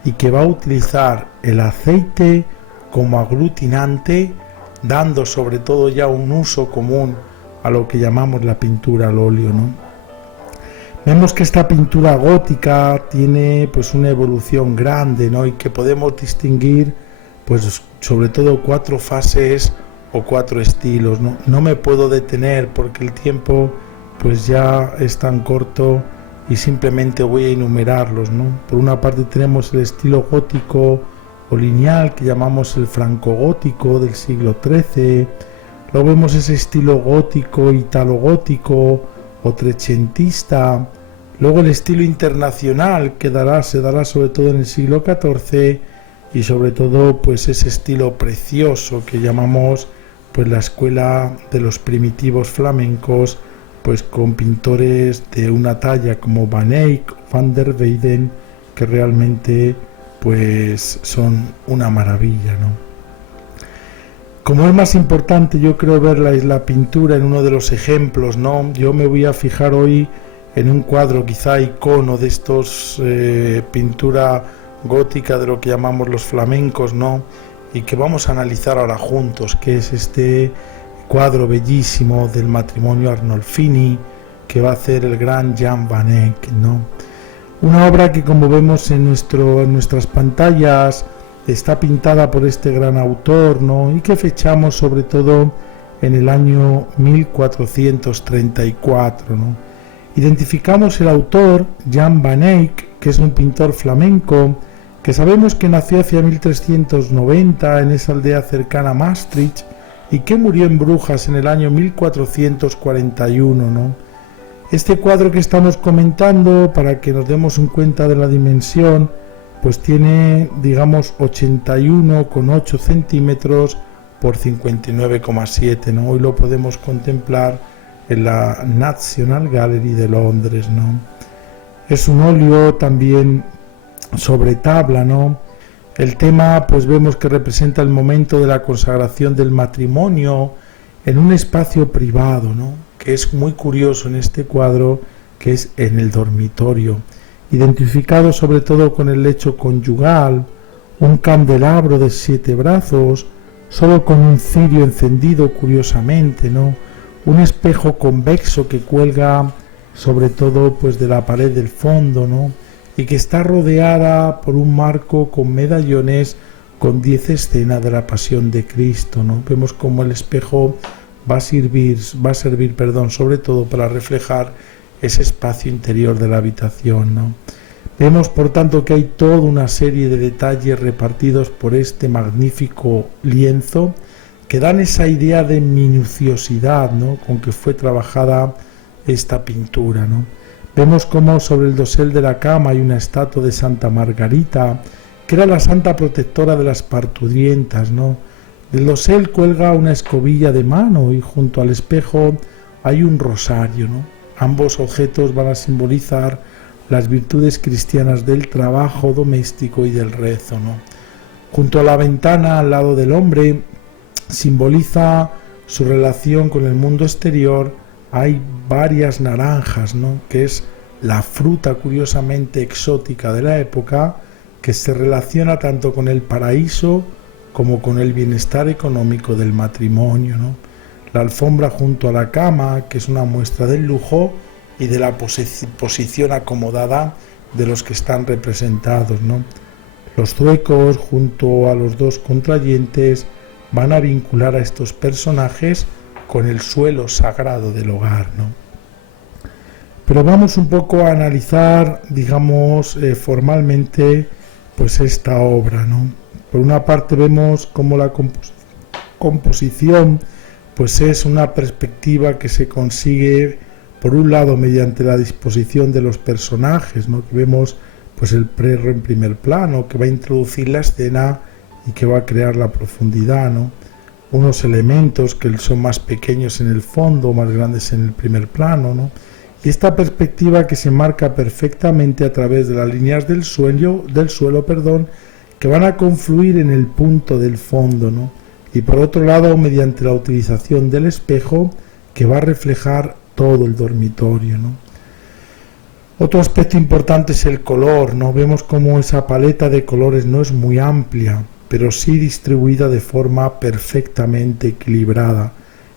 y que va a utilizar el aceite como aglutinante, dando sobre todo ya un uso común a lo que llamamos la pintura al óleo, ¿no? Vemos que esta pintura gótica tiene pues una evolución grande, ¿no? Y que podemos distinguir pues sobre todo 4 fases o 4 estilos, ¿no? No me puedo detener porque el tiempo pues ya es tan corto y simplemente voy a enumerarlos, ¿no? Por una parte tenemos el estilo gótico o lineal que llamamos el francogótico del siglo XIII, luego vemos ese estilo gótico, italogótico o trecentista, luego el estilo internacional que se dará sobre todo en el siglo XIV y sobre todo pues ese estilo precioso que llamamos pues la escuela de los primitivos flamencos, pues con pintores de una talla como Van Eyck, Van der Weyden, que realmente pues son una maravilla, ¿no? Como es más importante, yo creo ver la pintura en uno de los ejemplos, ¿no? Yo me voy a fijar hoy en un cuadro quizá icono de estos pintura gótica de lo que llamamos los flamencos, ¿no? Y que vamos a analizar ahora juntos, que es este cuadro bellísimo del matrimonio Arnolfini que va a hacer el gran Jan van Eyck, ¿no? Una obra que, como vemos en nuestras pantallas, está pintada por este gran autor, ¿no? Y que fechamos sobre todo en el año 1434, ¿no? Identificamos el autor, Jan van Eyck, que es un pintor flamenco, que sabemos que nació hacia 1390 en esa aldea cercana a Maastricht y que murió en Brujas en el año 1441, ¿no? Este cuadro que estamos comentando, para que nos demos un cuenta de la dimensión, pues tiene, digamos, 81,8 centímetros por 59,7, ¿no? Hoy lo podemos contemplar en la National Gallery de Londres, ¿no? Es un óleo también sobre tabla, ¿no? El tema, pues vemos que representa el momento de la consagración del matrimonio en un espacio privado, ¿no? Que es muy curioso en este cuadro, que es en el dormitorio, identificado sobre todo con el lecho conyugal, un candelabro de 7 brazos, solo con un cirio encendido curiosamente, ¿no? Un espejo convexo que cuelga sobre todo pues de la pared del fondo, ¿no? Y que está rodeada por un marco con medallones con 10 escenas de la Pasión de Cristo, ¿no? Vemos cómo el espejo va a servir, sobre todo para reflejar ese espacio interior de la habitación, ¿no? Vemos por tanto que hay toda una serie de detalles repartidos por este magnífico lienzo que dan esa idea de minuciosidad, ¿no? Con que fue trabajada esta pintura, ¿no? Vemos cómo sobre el dosel de la cama hay una estatua de Santa Margarita, que era la santa protectora de las parturientas, ¿no? Del dosel cuelga una escobilla de mano y junto al espejo hay un rosario, ¿no? Ambos objetos van a simbolizar las virtudes cristianas del trabajo doméstico y del rezo, ¿no? Junto a la ventana, al lado del hombre, simboliza su relación con el mundo exterior. Hay varias naranjas, ¿no? Que es la fruta curiosamente exótica de la época, que se relaciona tanto con el paraíso como con el bienestar económico del matrimonio, ¿no? La alfombra junto a la cama, que es una muestra del lujo y de la posición acomodada de los que están representados, ¿no? Los zuecos junto a los dos contrayentes van a vincular a estos personajes con el suelo sagrado del hogar, ¿no? Pero vamos un poco a analizar, digamos, formalmente, pues esta obra, ¿no? Por una parte vemos cómo la composición, pues es una perspectiva que se consigue, por un lado, mediante la disposición de los personajes, ¿no? Que vemos, pues el perro en primer plano, que va a introducir la escena y que va a crear la profundidad, ¿no? Unos elementos que son más pequeños en el fondo, más grandes en el primer plano, ¿no? Y esta perspectiva que se marca perfectamente a través de las líneas del suelo, que van a confluir en el punto del fondo, ¿no? Y por otro lado, mediante la utilización del espejo, que va a reflejar todo el dormitorio, ¿no? Otro aspecto importante es el color, ¿no? Vemos como esa paleta de colores no es muy amplia, pero sí distribuida de forma perfectamente equilibrada.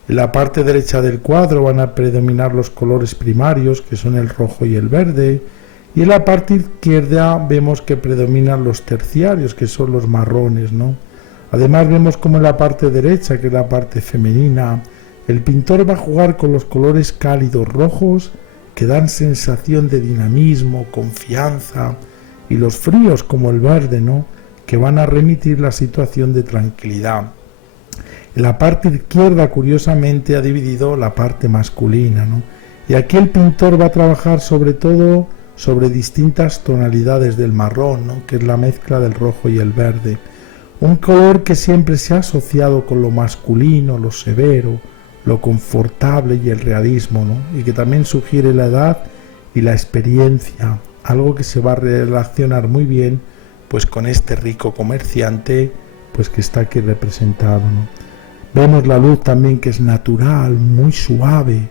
En la parte derecha del cuadro van a predominar los colores primarios, que son el rojo y el verde, y en la parte izquierda vemos que predominan los terciarios, que son los marrones, ¿no? Además vemos como en la parte derecha, que es la parte femenina, el pintor va a jugar con los colores cálidos rojos, que dan sensación de dinamismo, confianza, y los fríos como el verde, ¿no?, que van a remitir la situación de tranquilidad. En la parte izquierda, curiosamente, ha dividido la parte masculina, ¿no? Y aquí el pintor va a trabajar sobre todo sobre distintas tonalidades del marrón, ¿no?, que es la mezcla del rojo y el verde. Un color que siempre se ha asociado con lo masculino, lo severo, lo confortable y el realismo, ¿no?, y que también sugiere la edad y la experiencia, algo que se va a relacionar muy bien pues con este rico comerciante pues que está aquí representado, ¿no? Vemos la luz también, que es natural, muy suave,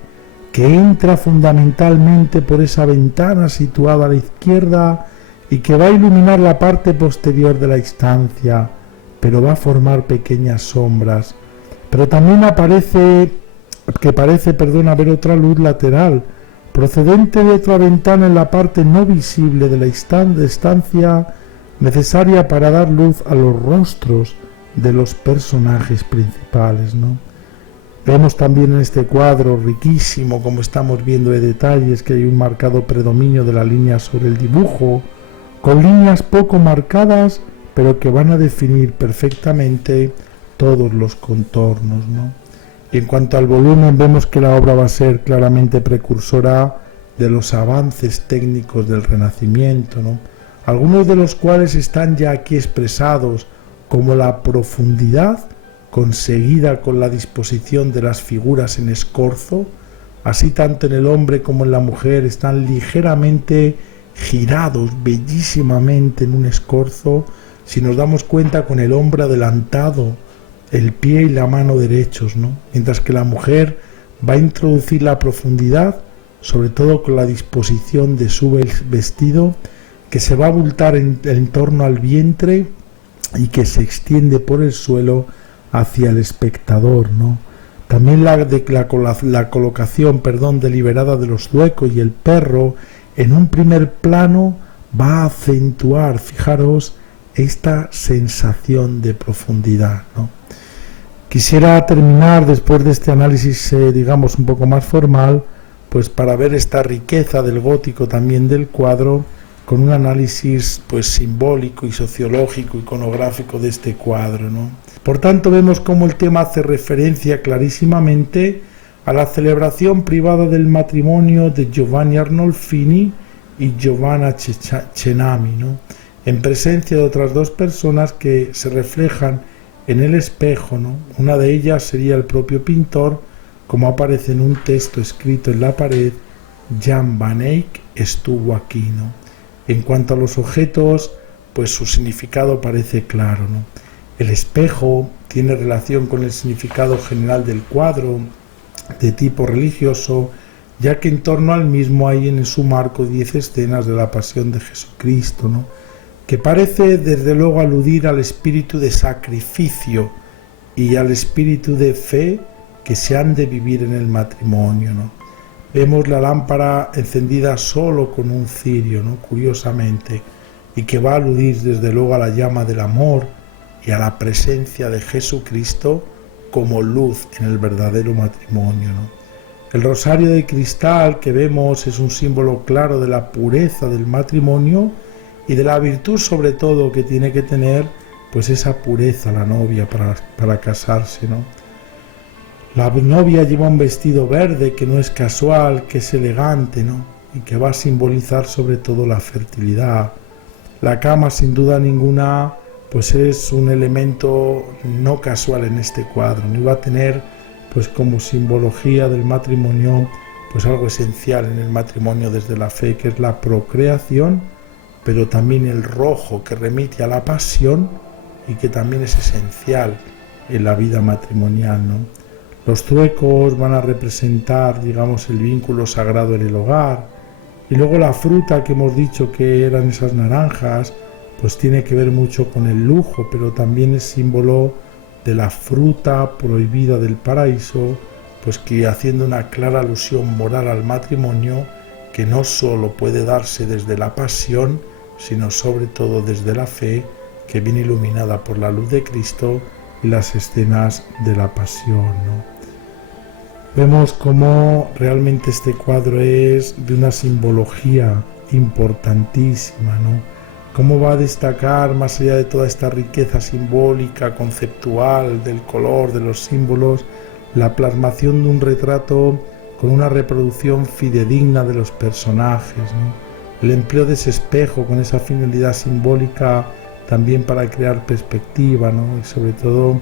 que entra fundamentalmente por esa ventana situada a la izquierda y que va a iluminar la parte posterior de la estancia, pero va a formar pequeñas sombras. Pero también parece haber otra luz lateral, procedente de otra ventana en la parte no visible de la estancia, necesaria para dar luz a los rostros de los personajes principales, ¿no? Vemos también en este cuadro riquísimo, como estamos viendo de detalles, que hay un marcado predominio de la línea sobre el dibujo, con líneas poco marcadas, pero que van a definir perfectamente todos los contornos, ¿no? Y en cuanto al volumen, vemos que la obra va a ser claramente precursora de los avances técnicos del Renacimiento, ¿no?, algunos de los cuales están ya aquí expresados, como la profundidad conseguida con la disposición de las figuras en escorzo, así tanto en el hombre como en la mujer están ligeramente girados bellísimamente en un escorzo, si nos damos cuenta, con el hombre adelantado, el pie y la mano derechos, ¿no?, mientras que la mujer va a introducir la profundidad, sobre todo con la disposición de su vestido, que se va a abultar en torno al vientre y que se extiende por el suelo hacia el espectador, ¿no? También la colocación deliberada de los zuecos y el perro en un primer plano va a acentuar, fijaros, esta sensación de profundidad, ¿no? Quisiera terminar, después de este análisis, digamos, un poco más formal, pues para ver esta riqueza del gótico también del cuadro, con un análisis pues simbólico y sociológico, iconográfico de este cuadro, ¿no? Por tanto, vemos cómo el tema hace referencia clarísimamente a la celebración privada del matrimonio de Giovanni Arnolfini y Giovanna Cenami, ¿no?, en presencia de otras dos personas que se reflejan en el espejo, ¿no? Una de ellas sería el propio pintor, como aparece en un texto escrito en la pared: Jan van Eyck estuvo aquí, ¿no? En cuanto a los objetos, pues su significado parece claro, ¿no? El espejo tiene relación con el significado general del cuadro, de tipo religioso, ya que en torno al mismo hay en su marco 10 escenas de la pasión de Jesucristo, ¿no?, que parece desde luego aludir al espíritu de sacrificio y al espíritu de fe que se han de vivir en el matrimonio, ¿no? Vemos la lámpara encendida solo con un cirio, ¿no?, curiosamente, y que va a aludir desde luego a la llama del amor y a la presencia de Jesucristo como luz en el verdadero matrimonio, ¿no? El rosario de cristal que vemos es un símbolo claro de la pureza del matrimonio y de la virtud, sobre todo, que tiene que tener pues esa pureza la novia para casarse, ¿no? La novia lleva un vestido verde que no es casual, que es elegante, ¿no?, y que va a simbolizar sobre todo la fertilidad. La cama, sin duda ninguna, pues es un elemento no casual en este cuadro, ¿no?, y va a tener pues como simbología del matrimonio pues algo esencial en el matrimonio desde la fe, que es la procreación, pero también el rojo, que remite a la pasión y que también es esencial en la vida matrimonial, ¿no? Los zuecos van a representar, digamos, el vínculo sagrado en el hogar, Y luego la fruta que hemos dicho que eran esas naranjas, pues tiene que ver mucho con el lujo, pero también es símbolo de la fruta prohibida del paraíso, pues que haciendo una clara alusión moral al matrimonio, que no solo puede darse desde la pasión, sino sobre todo desde la fe, que viene iluminada por la luz de Cristo y las escenas de la pasión, ¿no? Vemos cómo realmente este cuadro es de una simbología importantísima, ¿no? Cómo va a destacar, más allá de toda esta riqueza simbólica, conceptual, del color, de los símbolos, la plasmación de un retrato con una reproducción fidedigna de los personajes, ¿no? El empleo de ese espejo con esa finalidad simbólica también para crear perspectiva, ¿no? Y sobre todo,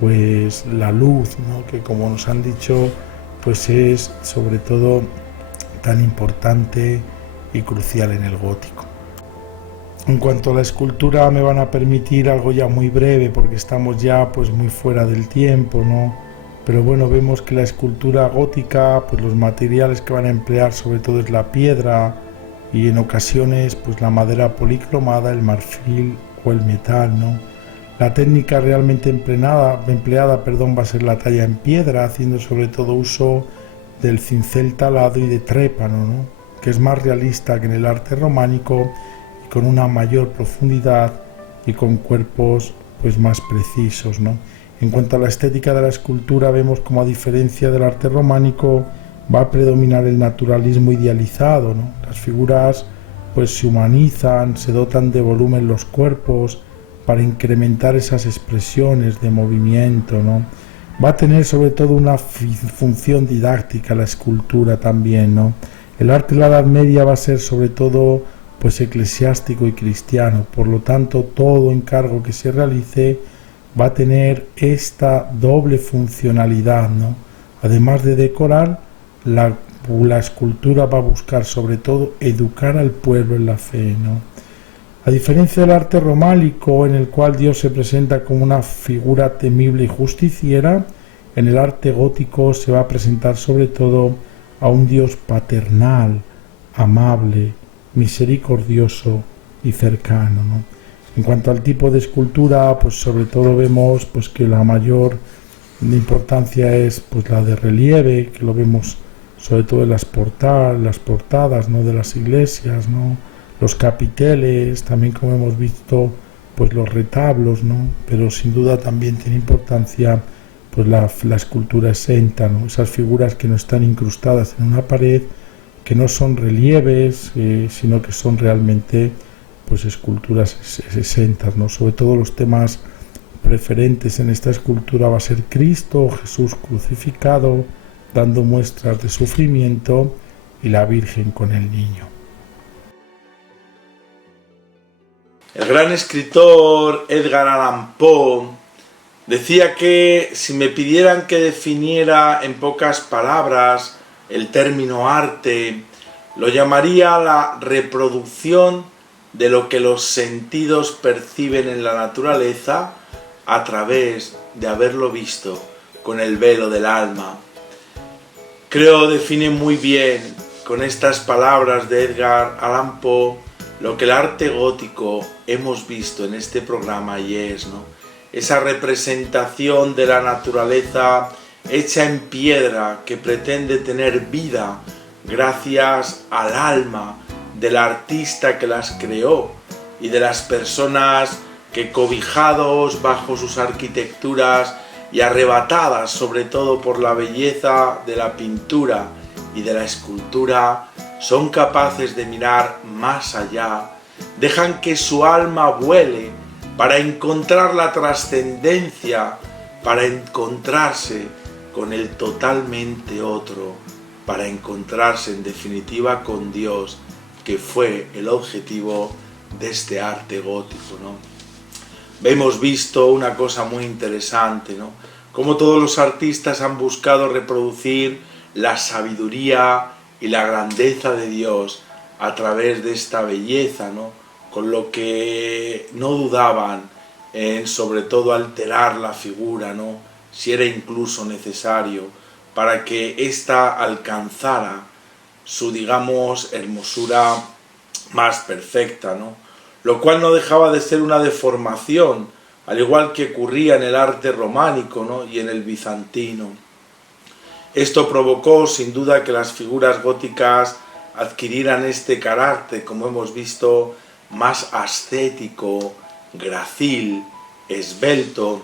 pues la luz, ¿no? Que como nos han dicho, pues es sobre todo tan importante y crucial en el gótico. En cuanto a la escultura, me van a permitir algo ya muy breve porque estamos ya pues muy fuera del tiempo, ¿no? Pero bueno, vemos que la escultura gótica, pues los materiales que van a emplear sobre todo es la piedra y en ocasiones pues la madera policromada, el marfil o el metal, ¿no? La técnica realmente empleada, va a ser la talla en piedra, haciendo sobre todo uso del cincel talado y de trépano, ¿no? Que es más realista que en el arte románico y con una mayor profundidad y con cuerpos pues más precisos, ¿no? En cuanto a la estética de la escultura, vemos como a diferencia del arte románico va a predominar el naturalismo idealizado, ¿no? Las figuras pues se humanizan, se dotan de volumen los cuerpos para incrementar esas expresiones de movimiento, ¿no? Va a tener sobre todo una función didáctica la escultura también, ¿no? El arte de la Edad Media va a ser sobre todo pues eclesiástico y cristiano, por lo tanto todo encargo que se realice va a tener esta doble funcionalidad, ¿no? Además de decorar, la escultura va a buscar sobre todo educar al pueblo en la fe, ¿no? A diferencia del arte románico, en el cual Dios se presenta como una figura temible y justiciera, en el arte gótico se va a presentar sobre todo a un Dios paternal, amable, misericordioso y cercano, ¿no? En cuanto al tipo de escultura, pues sobre todo vemos pues que la mayor importancia es pues la de relieve, que lo vemos sobre todo en las portadas, ¿no? De las iglesias, ¿no? Los capiteles, también como hemos visto, pues los retablos, ¿no? Pero sin duda también tiene importancia pues la escultura exenta, ¿no? Esas figuras que no están incrustadas en una pared, que no son relieves, sino que son realmente pues esculturas exentas, ¿no? Sobre todo los temas preferentes en esta escultura va a ser Cristo, Jesús crucificado, dando muestras de sufrimiento, y la Virgen con el niño. El gran escritor Edgar Allan Poe decía que si me pidieran que definiera en pocas palabras el término arte, lo llamaría la reproducción de lo que los sentidos perciben en la naturaleza a través de haberlo visto con el velo del alma. Creo define muy bien con estas palabras de Edgar Allan Poe lo que el arte gótico hemos visto en este programa y es, ¿no? Esa representación de la naturaleza hecha en piedra que pretende tener vida gracias al alma del artista que las creó y de las personas que, cobijados bajo sus arquitecturas y arrebatadas sobre todo por la belleza de la pintura y de la escultura, son capaces de mirar más allá, dejan que su alma vuele para encontrar la trascendencia, para encontrarse con el totalmente otro, para encontrarse en definitiva con Dios, que fue el objetivo de este arte gótico, ¿no? Hemos visto una cosa muy interesante, ¿no? Cómo todos los artistas han buscado reproducir la sabiduría y la grandeza de Dios a través de esta belleza, ¿no? Con lo que no dudaban en sobre todo alterar la figura, ¿no? Si era incluso necesario, para que ésta alcanzara su, digamos, hermosura más perfecta, ¿no? Lo cual no dejaba de ser una deformación, al igual que ocurría en el arte románico, ¿no? Y en el bizantino. Esto provocó sin duda que las figuras góticas adquirieran este carácter, como hemos visto, más ascético, gracil, esbelto,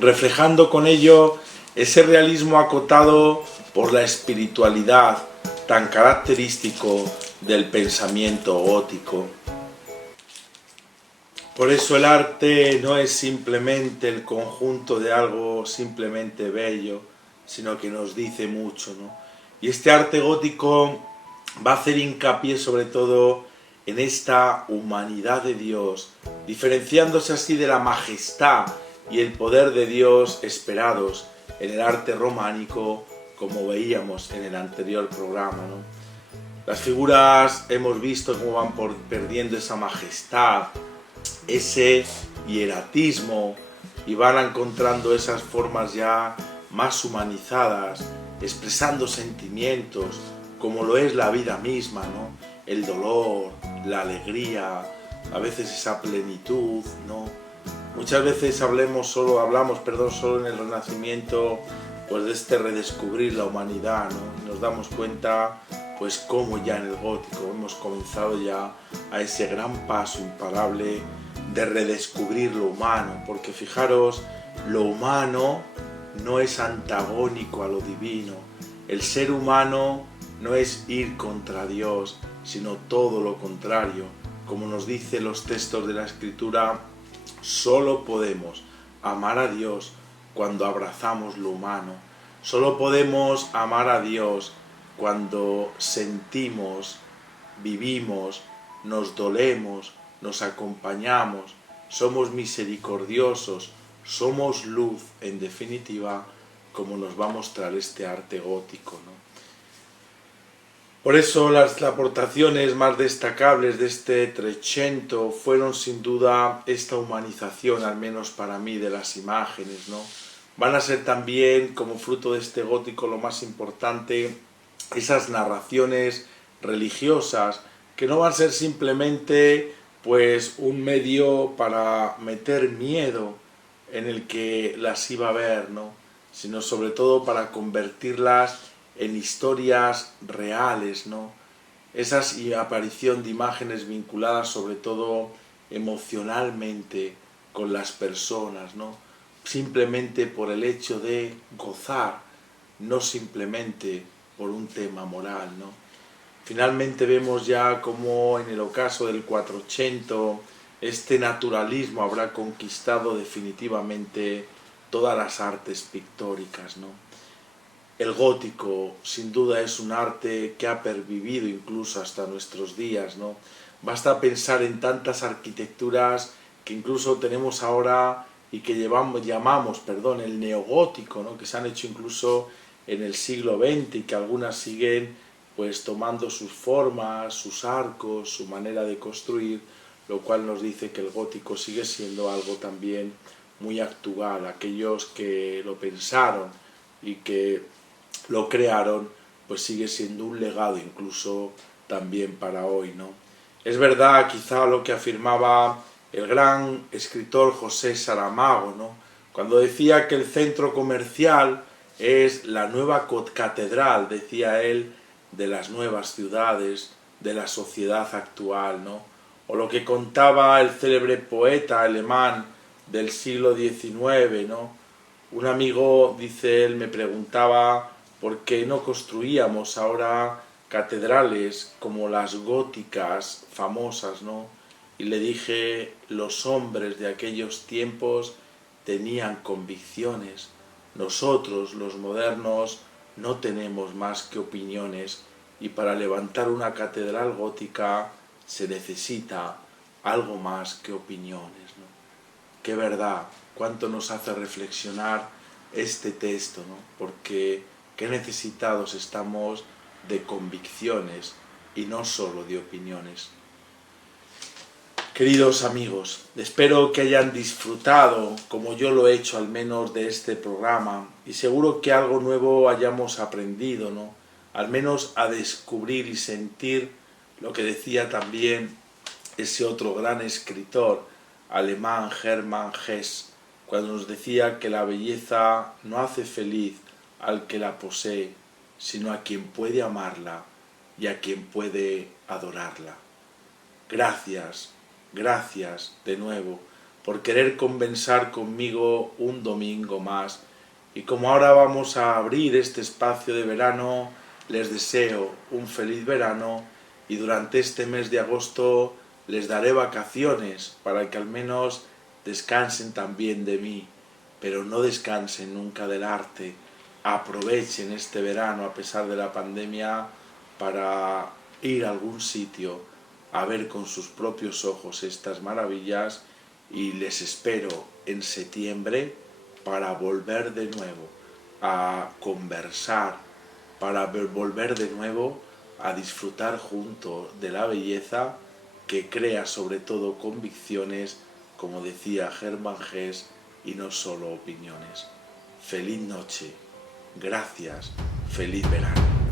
reflejando con ello ese realismo acotado por la espiritualidad tan característico del pensamiento gótico. Por eso el arte no es simplemente el conjunto de algo simplemente bello, sino que nos dice mucho, ¿no? Y este arte gótico va a hacer hincapié sobre todo en esta humanidad de Dios, diferenciándose así de la majestad y el poder de Dios esperados en el arte románico, como veíamos en el anterior programa, ¿no? Las figuras hemos visto cómo van perdiendo esa majestad, ese hieratismo, y van encontrando esas formas ya más humanizadas, expresando sentimientos, como lo es la vida misma, ¿no? El dolor, la alegría, a veces esa plenitud, ¿no? Muchas veces hablamos solo en el Renacimiento, pues de este redescubrir la humanidad, ¿no? Y nos damos cuenta, pues cómo ya en el gótico hemos comenzado ya a ese gran paso imparable de redescubrir lo humano, porque fijaros, lo humano no es antagónico a lo divino. El ser humano no es ir contra Dios, sino todo lo contrario. Como nos dicen los textos de la Escritura, solo podemos amar a Dios cuando abrazamos lo humano. Solo podemos amar a Dios cuando sentimos, vivimos, nos dolemos, nos acompañamos, somos misericordiosos, somos luz, en definitiva, como nos va a mostrar este arte gótico, ¿no? Por eso las aportaciones más destacables de este Trecento fueron sin duda esta humanización, al menos para mí, de las imágenes, ¿no? Van a ser también, como fruto de este gótico, lo más importante, esas narraciones religiosas, que no van a ser simplemente pues un medio para meter miedo en el que las iba a ver, ¿no? Sino sobre todo para convertirlas en historias reales, ¿no? Esa aparición de imágenes vinculadas sobre todo emocionalmente con las personas, ¿no? Simplemente por el hecho de gozar, no simplemente por un tema moral, ¿no? Finalmente vemos ya como en el ocaso del Quattrocento este naturalismo habrá conquistado definitivamente todas las artes pictóricas, ¿no? El gótico sin duda es un arte que ha pervivido incluso hasta nuestros días, ¿no? Basta pensar en tantas arquitecturas que incluso tenemos ahora y que llamamos el neogótico, ¿no? Que se han hecho incluso en el siglo XX y que algunas siguen pues tomando sus formas, sus arcos, su manera de construir, lo cual nos dice que el gótico sigue siendo algo también muy actual. Aquellos que lo pensaron y que lo crearon, pues sigue siendo un legado incluso también para hoy, ¿no? Es verdad, quizá lo que afirmaba el gran escritor José Saramago, ¿no? Cuando decía que el centro comercial es la nueva catedral, decía él, de las nuevas ciudades, de la sociedad actual, ¿no? O lo que contaba el célebre poeta alemán del siglo XIX, ¿no? Un amigo, dice él, me preguntaba por qué no construíamos ahora catedrales como las góticas famosas, ¿no? Y le dije, los hombres de aquellos tiempos tenían convicciones. Nosotros, los modernos, no tenemos más que opiniones, y para levantar una catedral gótica se necesita algo más que opiniones, ¿no? Qué verdad, cuánto nos hace reflexionar este texto, ¿no? Porque qué necesitados estamos de convicciones y no solo de opiniones. Queridos amigos, espero que hayan disfrutado, como yo lo he hecho al menos, de este programa, y seguro que algo nuevo hayamos aprendido, ¿no? al menos a descubrir y sentir lo que decía también ese otro gran escritor alemán, Hermann Hesse, cuando nos decía que la belleza no hace feliz al que la posee, sino a quien puede amarla y a quien puede adorarla. Gracias, gracias de nuevo por querer conversar conmigo un domingo más. Y como ahora vamos a abrir este espacio de verano, les deseo un feliz verano y durante este mes de agosto les daré vacaciones para que al menos descansen también de mí, pero no descansen nunca del arte. Aprovechen este verano a pesar de la pandemia para ir a algún sitio a ver con sus propios ojos estas maravillas y les espero en septiembre para volver de nuevo a conversar, para volver de nuevo a disfrutar juntos de la belleza que crea sobre todo convicciones, como decía Hermann Hesse, y no solo opiniones. Feliz noche, gracias, feliz verano.